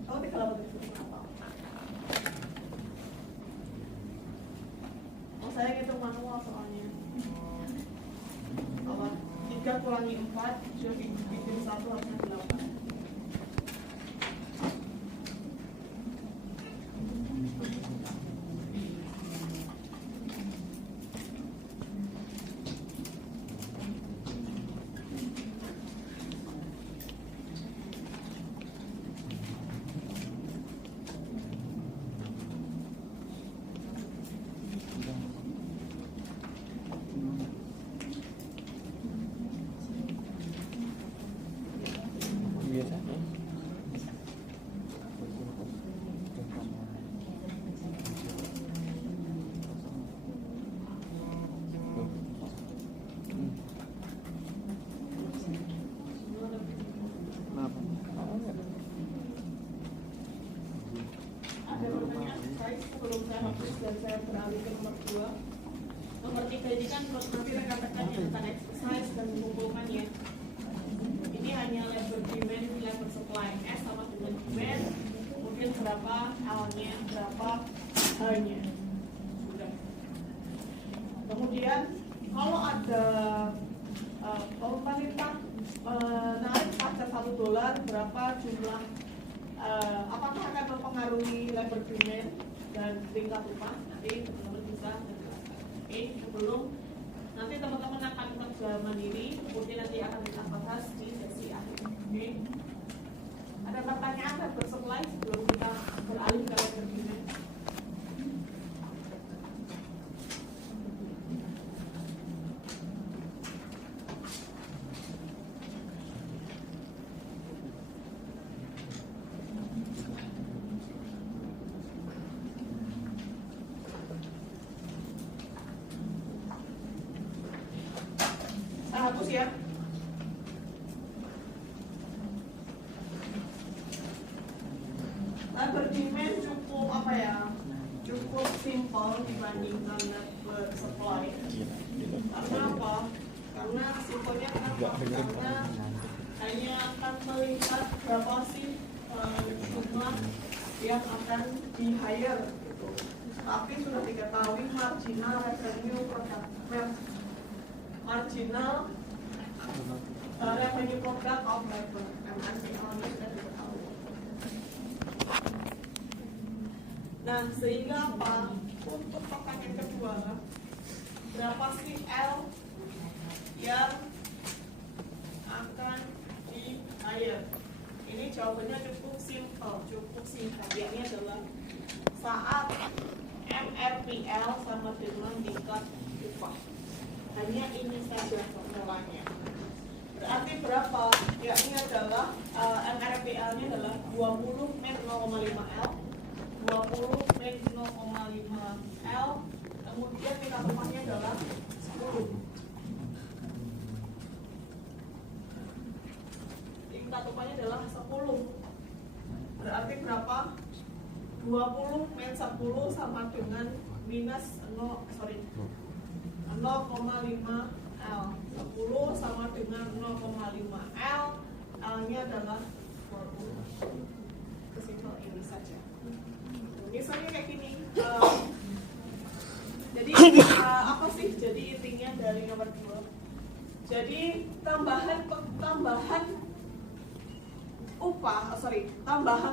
Oh, 38. Oh, saya ngitung manual soalnya. 3 kurangi 4, jadi bikin 1 harusnya 8. Sebelum saya hapus dan saya beralih ke nomor 2. Nomor 3 ini kan nanti rekan-rekan yang akan exercise dan mengumpulkannya. Ini hanya labor demand, labor supply. S sama dengan demand, kemudian berapa L-nya, berapa H-nya. Sudah. Kemudian kalau ada pemerintah naik pajak $1, berapa jumlah, apakah akan mempengaruhi labor demand dan tingkat upah? Nanti teman-teman bisa menjelaskan. Oke, sebelum nanti teman-teman akan kerja mandiri, kemudian nanti akan kita bahas di sesi akhir. Oke, ada pertanyaan labor supply sebelum kita beralih ke labor demand? dihapus ya. Labor demand cukup apa ya? Cukup simple dibandingkan labor supply. Karena apa? Karena simpelnya kenapa? Karena hanya akan melihat berapa sih jumlah yang akan di hire gitu. Tapi sudah diketahui marginal revenue product, marginal revenue product of labor, MRPL-nya sudah diketahui. Nah, sehingga apa? Untuk pertanyaan kedua, berapa sih L yang akan di hire? Ini jawabannya cukup simple, yakni adalah saat MRPL sama dengan tingkat upah. Hanya ini saja formulanya. Berarti berapa? Yakni adalah MRPL-nya adalah 20 min 0,5 L, 20 min 0,5 L, kemudian tingkat upahnya adalah 10. Tingkat upahnya adalah 10. Berarti berapa? 20 min 10 sama dengan minus 0,5 L. 10 sama dengan 0,5 L. L-nya adalah 20. Kesimpel ini saja. Misalnya kayak gini. Jadi apa sih jadi intinya dari nomor 2? Jadi tambahan tambahan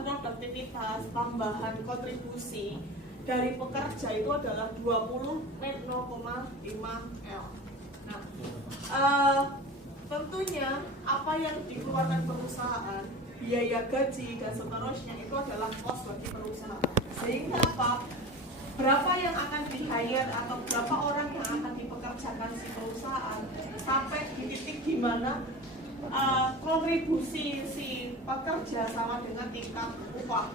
produktivitas, tambahan kontribusi dari pekerja itu adalah 20 min 0,5 L. Nah, tentunya apa yang dikeluarkan perusahaan, biaya gaji dan seterusnya itu adalah cost bagi perusahaan. Sehingga apa? Berapa yang akan di-hire atau berapa orang yang akan dipekerjakan si perusahaan sampai di titik di mana kontribusi si pekerja sama dengan tingkat upah.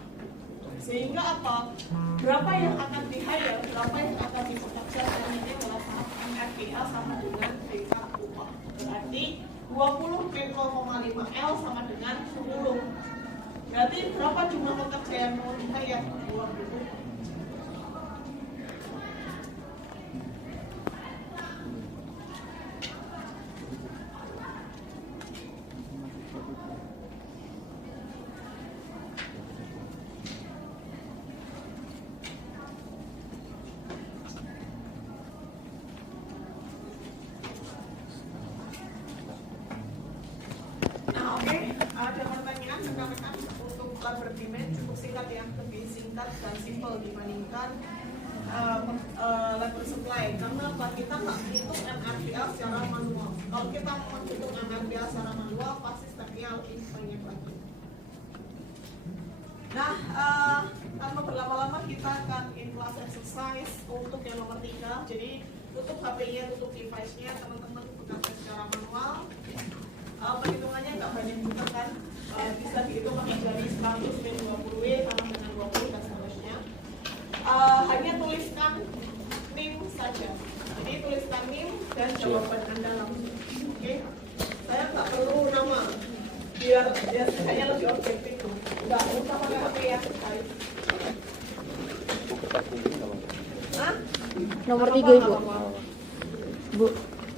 Sehingga apa? Berapa yang akan di-hire, berapa yang akan dipekerjakan, ini adalah saat MRPL sama dengan tingkat upah. Berarti 20 min 0,5 L sama dengan 10. Berarti berapa jumlah pekerja yang mau di-hire? 20. Ada pertanyaan rekan-rekan untuk labor demand cukup singkat ya, lebih singkat dan simple dibandingkan labor supply. Karena apa? Kita nggak hitung MRPL secara manual. Kalau kita menghitung MRPL secara manual, pasti stepnya lebih banyak lagi. Nah, tanpa berlama-lama kita akan in class exercise untuk yang nomor 3. Jadi tutup HP-nya, tutup device-nya, teman-teman bekerja secara manual. Perhitungannya nggak banyak juga kan, bisa dihitung pakai jari 100 min 20W sama dengan 20 dan seterusnya. Hanya tuliskan NIM saja. Jadi tuliskan NIM dan jawaban Anda langsung. Oke? Saya nggak perlu nama biar kayaknya lebih objektif. Nggak usah pakai HP ya. Nomor 3 Ibu. Bu.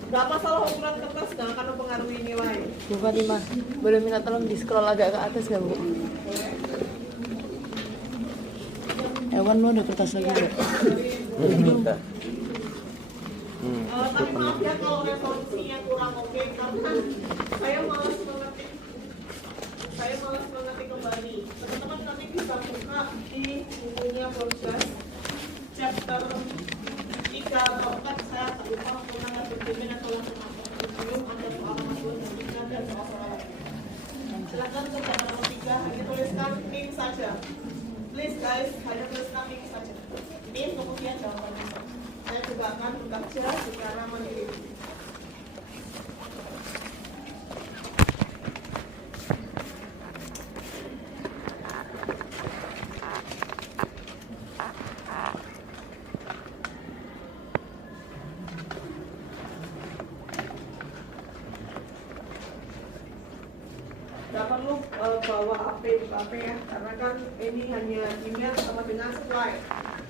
Gak masalah ukuran kertas, gak akan mempengaruhi nilai. Bu Fatimah, boleh minta tolong di scroll agak ke atas gak Bu? Ewan lu ada kertas lagi Bu? Tapi maaf ya kalau resolusinya kurang oke, karena saya malas mengetik kembali. Teman-teman nanti bisa buka di bukunya Borjas chapter 3 atau 4, saya tak lupa mengenai berjamin atau langsung masuk belum ada soal masuk dan soal silakan coba nomor 3 hanya tuliskan NIM saja, please guys, hanya tuliskan NIM saja, NIM kemudian jawabannya. Saya juga akan bekerja secara mandiri. bawah AP buka AP ya, karena kan ini hanya email sama dengan slide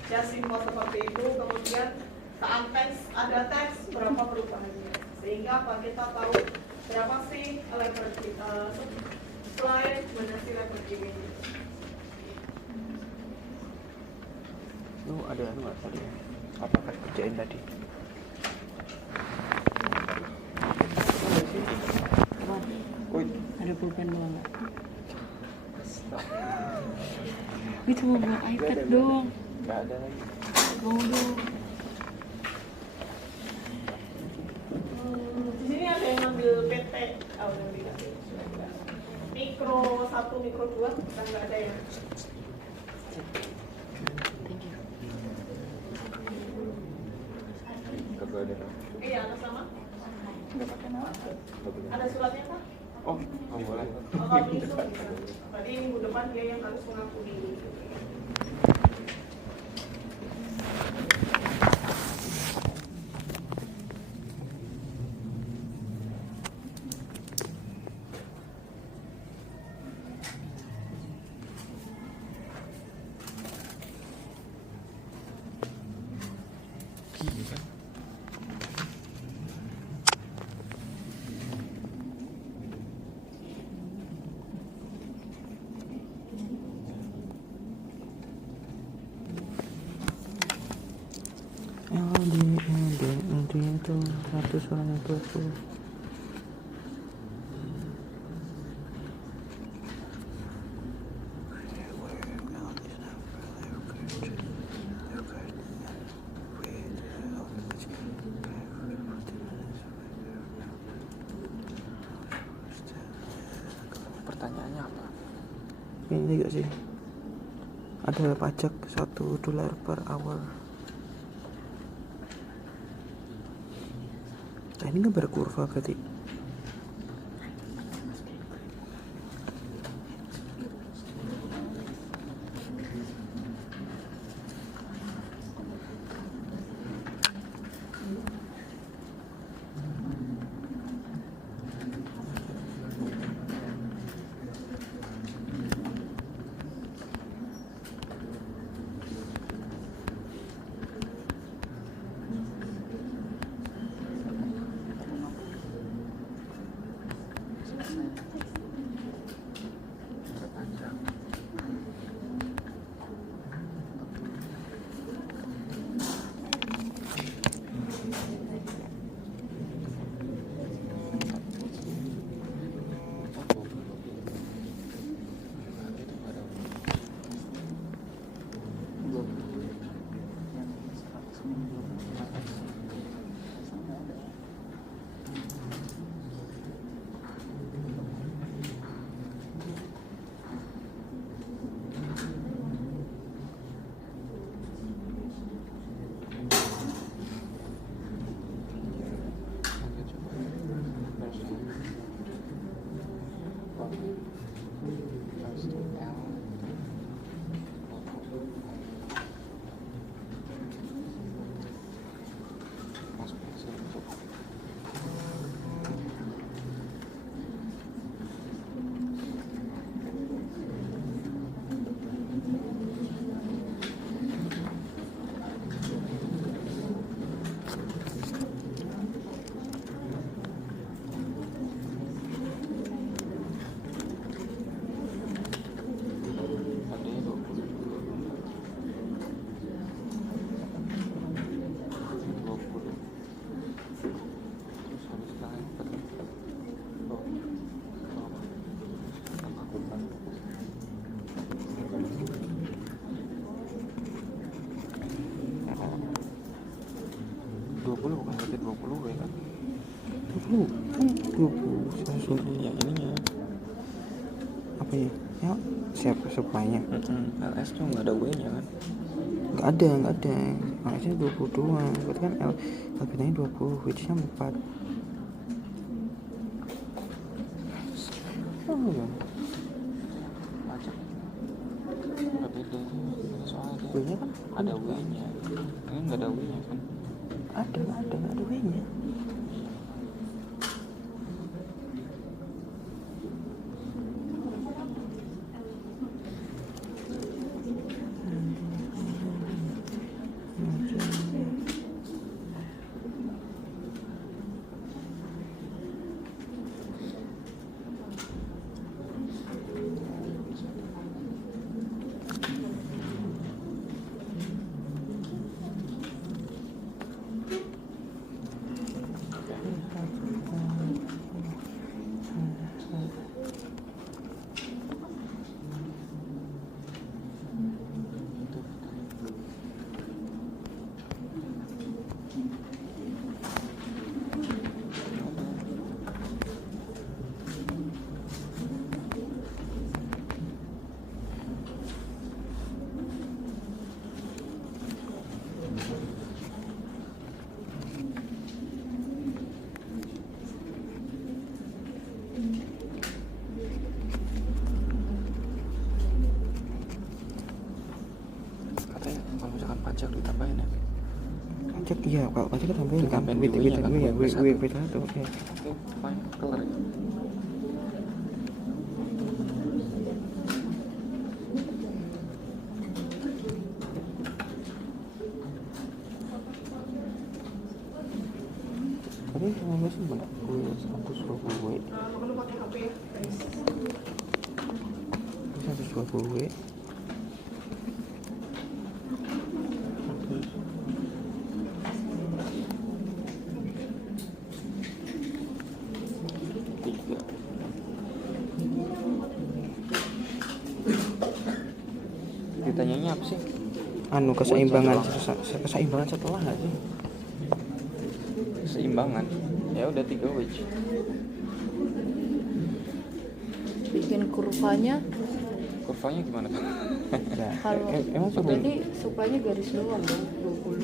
ya, simpel seperti itu. Kemudian saat teks ada teks berapa perubahannya, sehingga apa kita tahu berapa sih level slide mana sih level ini. Lu ada nggak tadi? Apakah kerjain tadi? Woi, Ada pulpen doang nggak? Itu mau bawa iPad dong. nggak ada lagi. Mau dong. Di sini ada yang ngambil PT, yang dikasih mikro 1, mikro 2, kita nggak ada ya. Thank you. Kagak ada. Iya, atas nama. Nggak pakai nama. Ada suratnya Pak? Oh, boleh. Kalau itu bisa. Tadi minggu depan dia yang harus mengakui. LD itu 100 orang yang 20. Pertanyaannya apa? Ini juga sih. Ada pajak $1 per hour. Nah, ini nggak berkurva berarti. Bukan berarti 20 ya kan? 20 sesuai yang ininya. Apa ya? Ya siapa supaya LS tuh nggak ada W nya kan? Nggak ada. LS nya 20 doang. Berarti kan LB nya 20, which nya 4. Oh ya. Pajak nggak beda soalnya W nya kan ada W nya. Ini nggak ada W nya kan? Ada W-nya. pajak ditambahin ya. Pajak iya, kalau pajak kan tambahin kan. Tambahin WT W-nya kan, ya, W1. W1 ya. Itu fine, kelar ya. Tapi sama sih benar. Aku suruh gue. Makanya pakai HP ya guys. 120 Tiga. Ditanyanya apa sih? anu keseimbangan setelah nggak sih? Keseimbangan. Ya udah 3 wedge. Bikin kurvanya Kurvanya gimana tuh? Nah, kalau emang suruh berarti suplanya garis doang dong 20.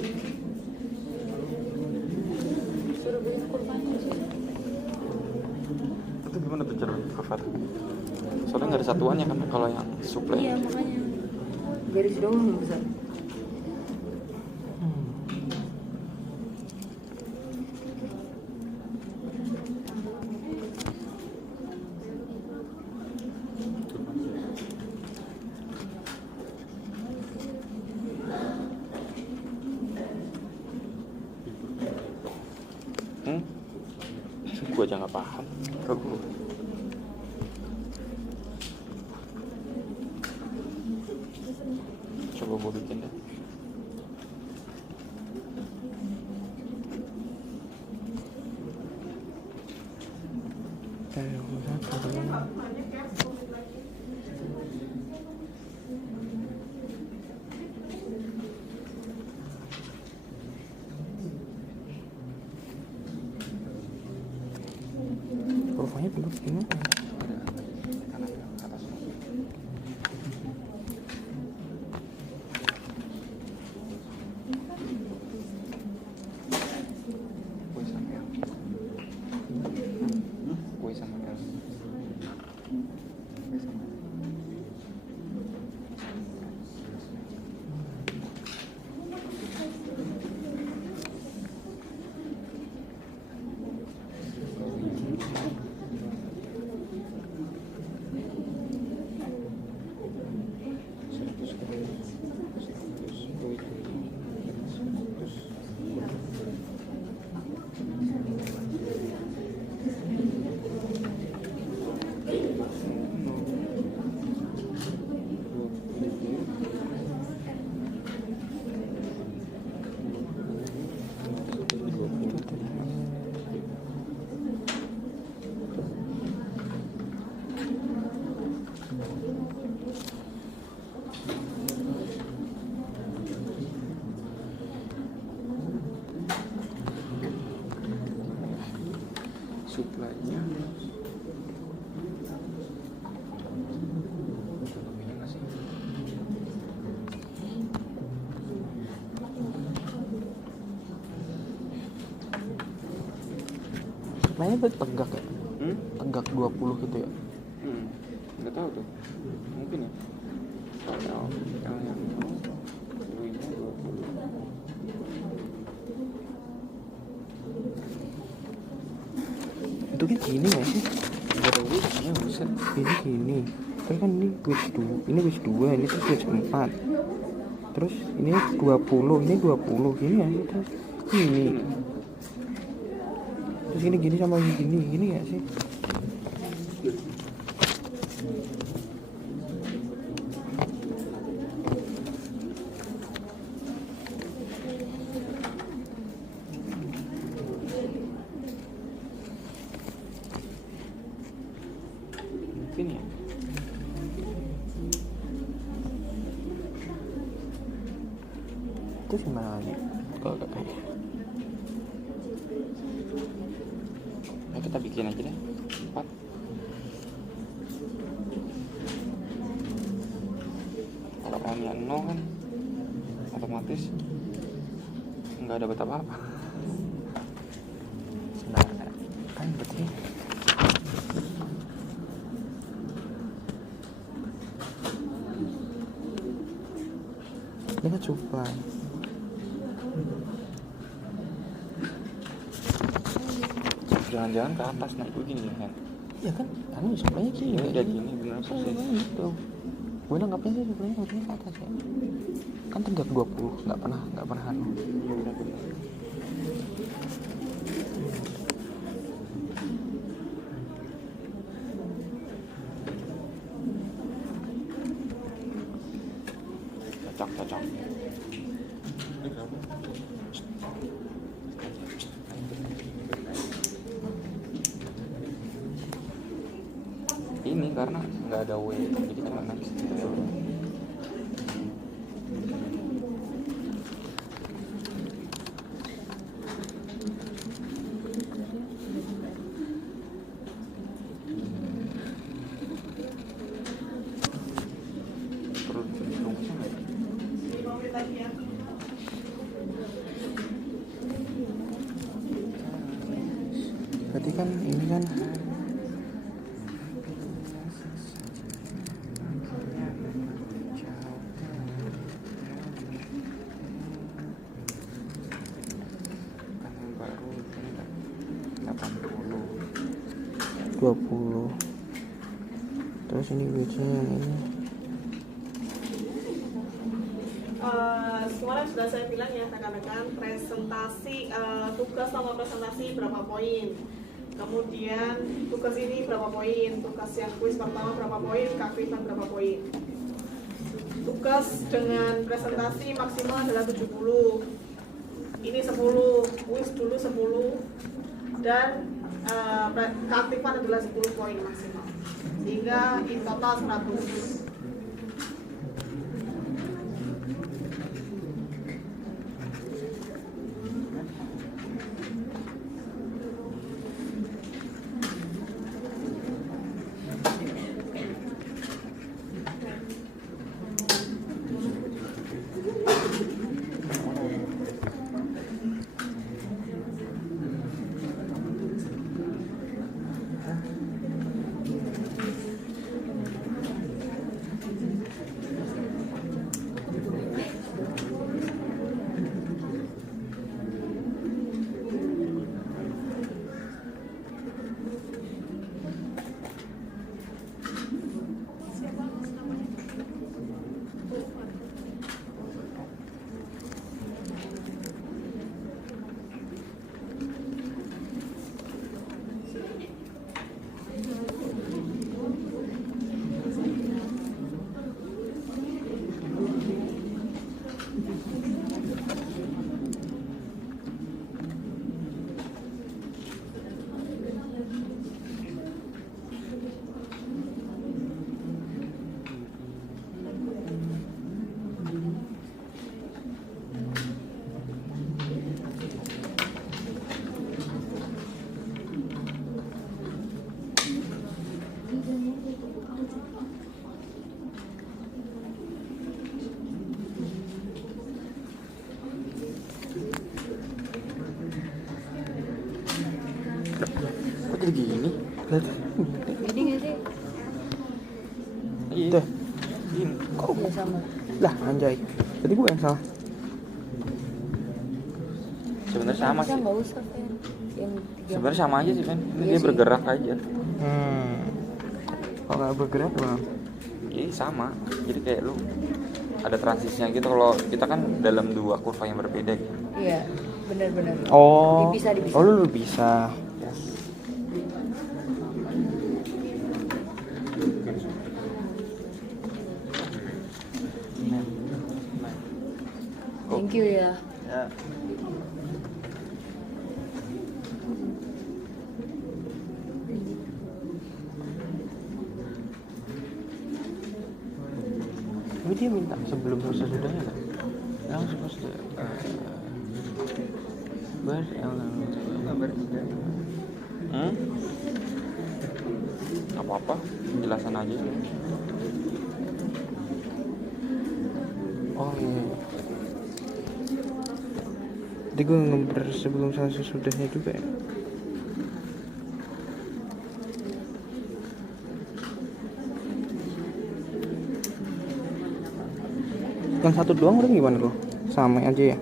Suruh bikin kurvanya sih. Itu gimana tuh cara kurva tuh? Soalnya nggak ada satuannya kan kalau yang supply. Iya makanya garis doang besar. Gue aja nggak paham. Coba gue bikin deh. Banyak ya, 10 menit lagi. kurvanya bentuk gimana? Suplainya Mainnya berarti tegak ya? Tegak 20 gitu ya? nggak tahu tuh, mungkin ya. Kalau yang dulunya 20. Itu kan gini nggak sih? Nggak tahu ya, buset. Ini gini. Tapi kan ini wedge 2, ini wedge 2, ini terus wedge 4. Terus ini 20, ini 20, gini ya, terus ini. Terus gini sama gini nggak sih? Mungkin ya. Itu gimana lagi? Kalau kayak Ya kita bikin aja deh 4. Kalau M-nya 0 kan otomatis nggak dapat apa-apa. sebentar kan berarti ini kan supply jangan-jangan ke atas naik begini kan. Ya kan karena sebenarnya gini Ini kayak gini bener kan persis. gitu. Gue nanggapnya sih sebenarnya harusnya ke atas ya, kan tegak 20 nggak pernah anu. Iya benar-benar. Cocok. Ini berapa? Ini karena nggak ada W, jadi kan nggak nanti. Perlu dirumusnya nggak? 5 menit lagi ya. Berarti kan ini kan Yang baru ini 80. 20. Terus ini widthnya yang ini. Kemarin sudah saya bilang ya rekan-rekan, presentasi tugas sama presentasi berapa poin, kemudian tugas ini berapa poin, tugas yang kuis pertama berapa poin, keaktifan berapa poin. Tugas dengan presentasi maksimal adalah 70, ini 10, kuis dulu 10, dan keaktifan adalah 10 poin maksimal, sehingga in total 100. Kok jadi gini? Gini nggak sih? Iya. Tuh. Gini. Kok Ya sama. lah anjay. Jadi gue yang salah. Sebenarnya sama Bisa sih. nggak usah kan? Yang tiga. Sebenarnya sama aja sih kan. Iya Dia sih. bergerak aja. Kalau nggak bergerak bang. Iya sama. Jadi kayak lu ada transisinya gitu. Kalau kita kan dalam dua kurva yang berbeda gitu. Iya, benar-benar. Oh. Dipisah. Oh lu bisa. Thank you ya. Ya. Tapi dia minta sebelum sesudahnya kan? Yang supposed Apa-apa, jelasan aja. Oh iya. Jadi gue ngeber sebelum sama sesudahnya juga ya. Yang satu doang udah gimana kok? Sama aja ya.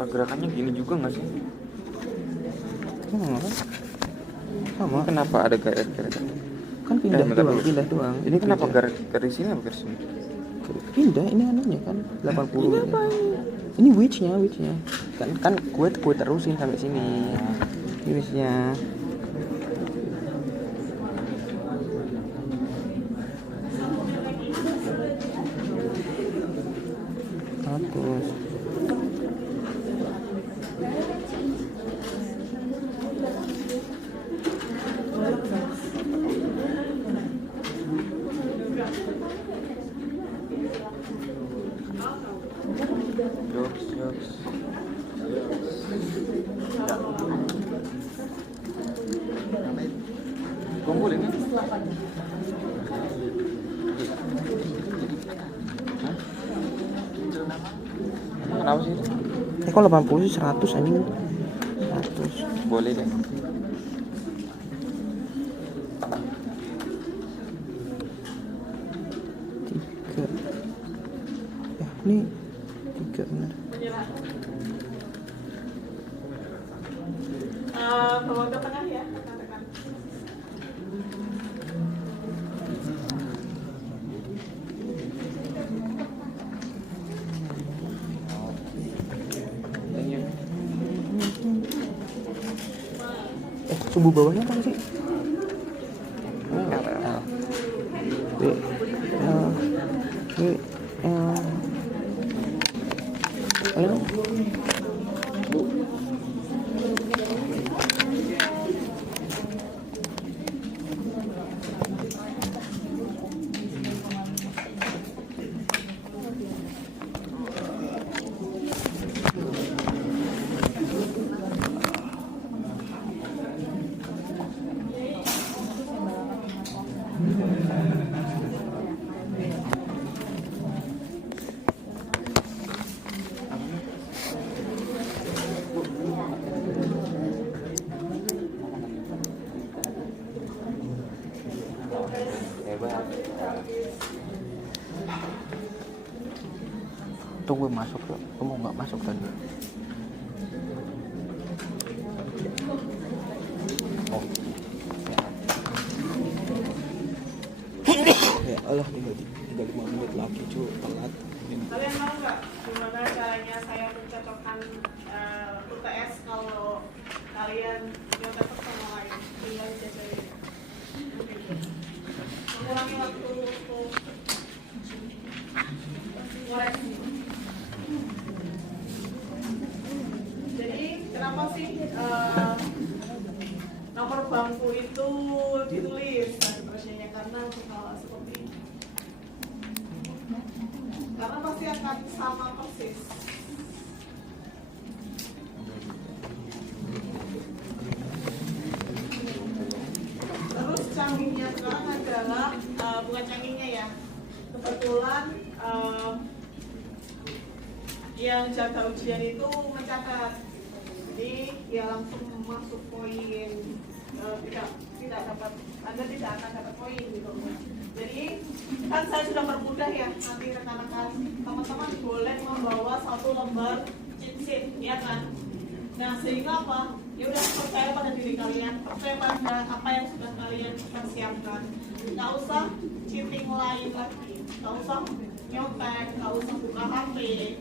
Pergerakannya gini juga nggak sih? Sama kan? Sama. Kenapa ada garis-garis? Kan pindah bentar doang, dulu. pindah doang. Ini kenapa pindah. garis sini apa garis sini? Pindah, ini anunya kan 80. Ini apa ini widthnya kan gue terusin sampai sini. Ini widthnya. Bagus. Jokes. Kumpul ini? Kenapa sih? Kok 80 sih 100 anjing. 100. Boleh deh. Tiga. Ya, ini 3 benar. Menyerah. Bawa ke tengah ya, tekan-tekan. Sumbu bawahnya apa sih? B L L. Tunggu masuk yuk, kamu nggak masuk tadi. Oh. Ya Allah, tinggal 5 menit lagi cuy, telat. Kalian tahu nggak gimana caranya saya mencocokkan UTS kalau kalian nyontek sama lain? Tinggal dijajarin. Mengurangi waktu untuk koreksi. Jadi kenapa sih nomor bangku itu ditulis dan seterusnya? Karena untuk hal seperti ini. Karena pasti akan sama persis. Terus canggihnya sekarang adalah bukan canggihnya ya. Kebetulan yang jaga ujian itu mencatat, jadi ya langsung masuk poin, tidak dapat, Anda tidak akan dapat poin gitu. Jadi kan saya sudah permudah ya, nanti rekan-rekan teman-teman boleh membawa 1 lembar cheat sheet, ya kan? Nah sehingga apa? Ya udah, percaya pada diri kalian, percaya pada apa yang sudah kalian persiapkan. Nggak usah cheating lain lagi, nggak usah nyontek, nggak usah buka HP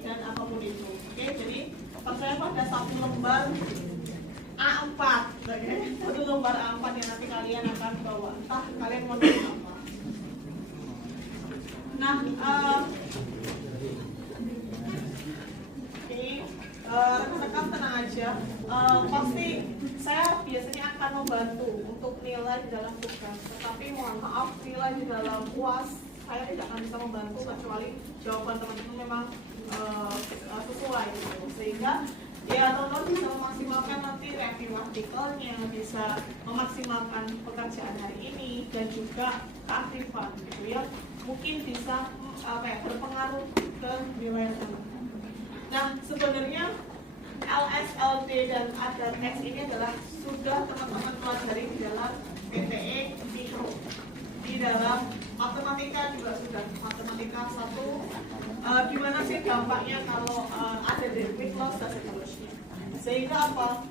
dan apapun itu. Oke, jadi percaya pada 1 lembar A4, oke? 1 lembar A4 yang nanti kalian akan bawa, entah kalian mau nulis apa. Nah, rekan-rekan tenang aja, pasti saya biasanya akan membantu untuk nilai di dalam tugas, tetapi mohon maaf, nilai di dalam UAS saya tidak akan bisa membantu kecuali jawaban teman-teman memang sesuai gitu. Sehingga ya teman-teman bisa memaksimalkan nanti review artikelnya, bisa memaksimalkan pekerjaan hari ini dan juga keaktifan gitu ya, mungkin bisa berpengaruh ke nilai teman-teman. Nah sebenarnya LS, LD dan ada teks ini adalah sudah teman-teman pelajari di dalam PTE Mikro, di dalam Matematika juga sudah, matematika 1. Gimana sih dampaknya kalau ada debit loss dan seterusnya. Sehingga apa?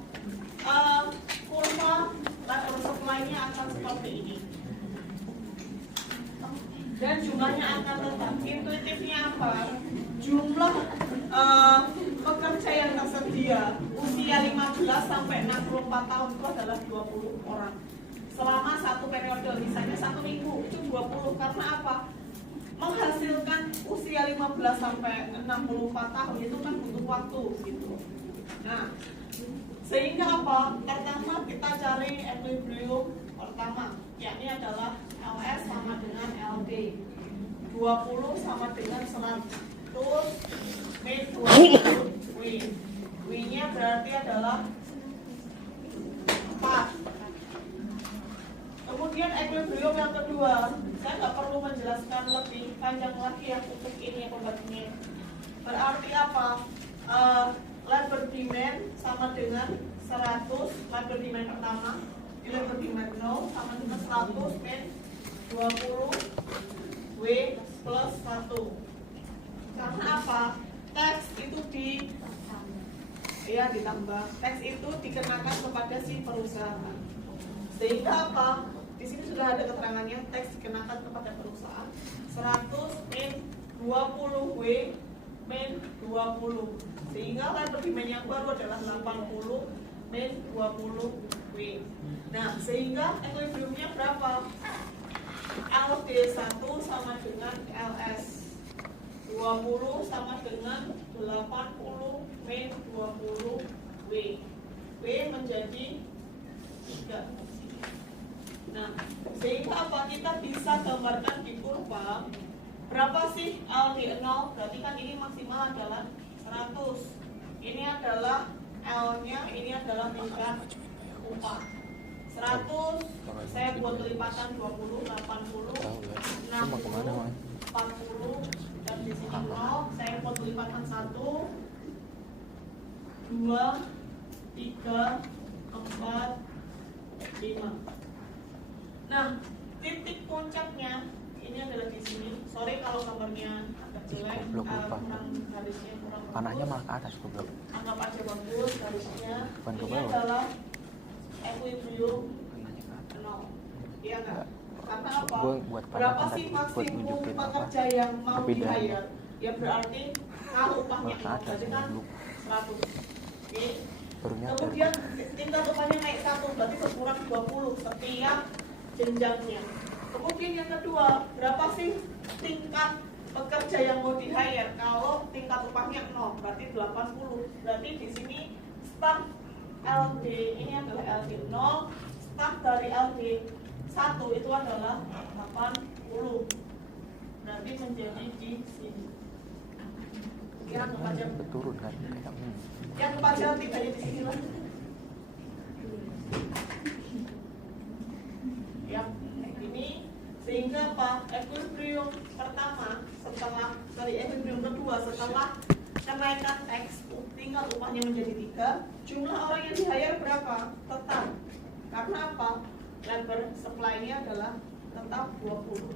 Kurva labor supply-nya akan seperti ini. Dan jumlahnya akan tetap. Intuitifnya apa? Jumlah pekerja yang tersedia usia 15 sampai 64 tahun itu adalah 20 orang. Selama satu periode, misalnya 1 minggu itu 20. Karena apa? Menghasilkan usia 15 sampai 64 tahun itu kan butuh waktu gitu. Nah, sehingga apa? Pertama kita cari equilibrium pertama, yakni adalah LS sama dengan LD. 20 sama dengan 100 min 20 W. W-nya berarti adalah 4. Kemudian equilibrium yang kedua, saya nggak perlu menjelaskan lebih panjang lagi ya untuk ini ya pembagiannya. Berarti apa? Labor demand sama dengan 100 labor demand pertama, labor demand 0 sama dengan 100 min 20 W plus 1. Karena apa? Tax itu ditambah. Tax itu dikenakan kepada si perusahaan. Sehingga apa? Di sini sudah ada keterangannya, tax dikenakan kepada perusahaan 100 min 20 W min 20. Sehingga labor demand yang baru adalah 80 min 20 W. Nah, sehingga equilibriumnya berapa? LD 1 sama dengan LS 20 sama dengan 80 min 20 W. W menjadi 3. Nah, sehingga apa? Kita bisa gambarkan di kurva berapa sih LD 0? Berarti kan ini maksimal adalah 100. Ini adalah L-nya, ini adalah tingkat upah 100. Saya buat kelipatan 20, 80, 60, 40, dan di sini 0. Saya buat kelipatan 1, 2, 3, 4, 5. Nah, titik puncaknya ini adalah di sini. Sorry kalau gambarnya agak jelek, kurang garisnya kurang. Panahnya malah ke atas goblok. Anggap aja bagus garisnya. Bukan ke Ini bawah. adalah equilibrium Panahnya ke atas. 0. Iya enggak? Karena apa? Gua buat panah Berapa kan sih tadi, buat maksimum nunjukin apa pekerja yang mau perbedaannya. di-hire? Ya berarti kalau upahnya Malah ke atas, berarti kan goblok. 100. Oke. Baru nyadar. Kemudian tingkat upahnya naik 1, berarti berkurang 20 setiap jenjangnya. Kemudian yang kedua, berapa sih tingkat pekerja yang mau di-hire? Kalau tingkat upahnya 0, berarti 80. Berarti di sini start LD ini adalah LD 0, start dari LD 1 itu adalah 80. Berarti menjadi di sini. Kira kepada Turun kan kayak yang kepada tiganya di sini lah. Ya, ini sehingga apa? Equilibrium pertama equilibrium kedua setelah kenaikan tax, tingkat upahnya menjadi 3, jumlah orang yang di-hire berapa? Tetap. Karena apa? Labor supply-nya adalah tetap 20.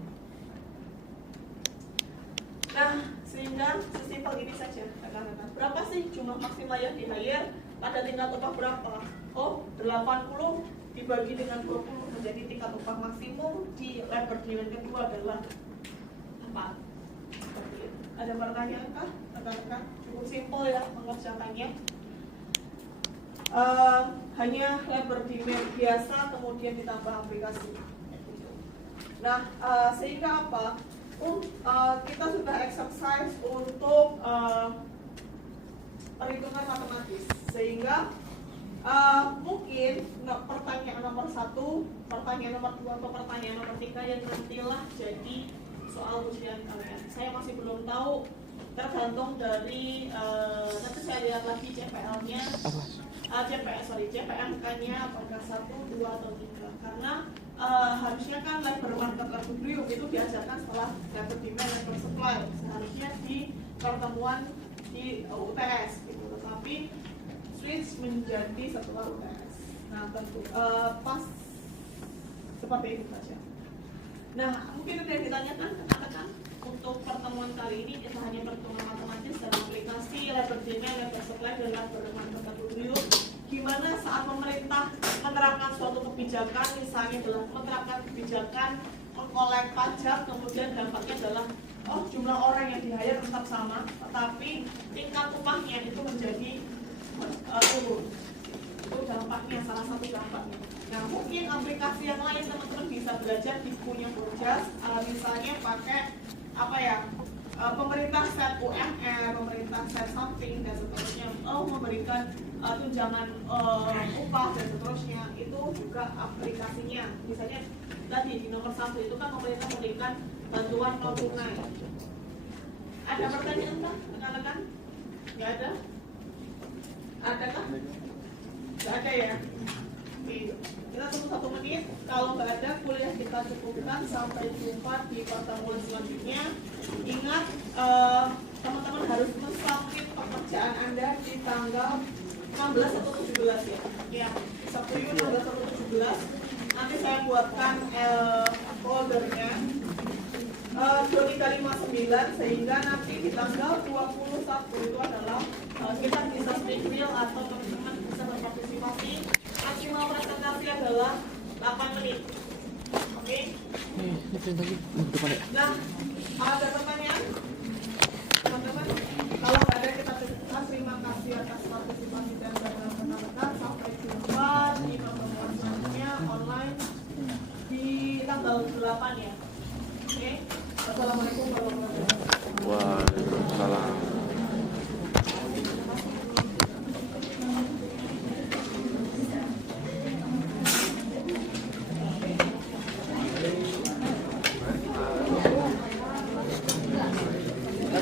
Nah, sehingga sesimpel ini saja rekan-rekan. Berapa sih jumlah maksimal yang di-hire pada tingkat upah berapa? Oh, 80 dibagi dengan 20 menjadi tingkat upah maksimum di labor demand kedua adalah 4. Seperti itu. Ada pertanyaan kah, rekan-rekan? Cukup simpel ya mengerjakannya. Hanya labor demand biasa kemudian ditambah aplikasi. Nah, sehingga apa? Kita sudah exercise untuk perhitungan matematis, sehingga mungkin pertanyaan nomor 1, pertanyaan nomor 2, atau pertanyaan nomor 3 yang nantilah jadi soal ujian kalian. Saya masih belum tahu, tergantung dari nanti saya lihat lagi CPL-nya, CPMK-nya apakah 1, 2, atau 3. Karena harusnya kan labor market equilibrium itu diajarkan setelah labor demand dan labor supply, seharusnya di pertemuan di UTS gitu. Tetapi switch menjadi setelah UTS. Nah tentu pas seperti itu saja. Nah, mungkin ada yang ditanyakan, katakan untuk pertemuan kali ini kita hanya pertemuan matematis dalam aplikasi Labor Gmail, Labor Supply, dan Labor Manfaat. Gimana saat pemerintah menerapkan suatu kebijakan, misalnya adalah menerapkan kebijakan mengkolek pajak, kemudian dampaknya adalah jumlah orang yang di-hire tetap sama, tetapi tingkat upahnya itu menjadi turun. Itu dampaknya, salah satu dampaknya. Nah, mungkin aplikasi yang lain teman-teman bisa belajar di punya Borjas, misalnya pakai apa ya, pemerintah set UMR, pemerintah set something dan seterusnya, memberikan tunjangan upah dan seterusnya. Itu juga aplikasinya. Misalnya tadi di nomor 1 itu kan pemerintah memberikan bantuan non tunai. Ada pertanyaan kan, rekan-rekan? Nggak ada? Adakah? Nggak ada ya? Oke, kita tunggu 1 menit. Kalau nggak ada, kuliah kita cukupkan. Sampai jumpa di pertemuan selanjutnya. Ingat, teman-teman harus mensubmit pekerjaan Anda di tanggal 16 atau 17 ya. Ya, Sabtu ini 16 atau 17. Nanti saya buatkan foldernya Donika 59, sehingga nanti di tanggal 21 itu adalah kita bisa speak real atau teman-teman bisa berpartisipasi. Maksimal presentasi adalah 8 menit. Oke? Nah, ada pertanyaan? Teman-teman, kalau ada kita terima kasih atas partisipasi dan rekan-rekan. Sampai jumpa di pertemuan selanjutnya online di tanggal 8 ya. Oke? Assalamualaikum warahmatullahi wabarakatuh. Waalaikumsalam.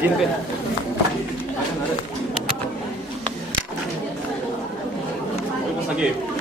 Izin ke? Terima kasih.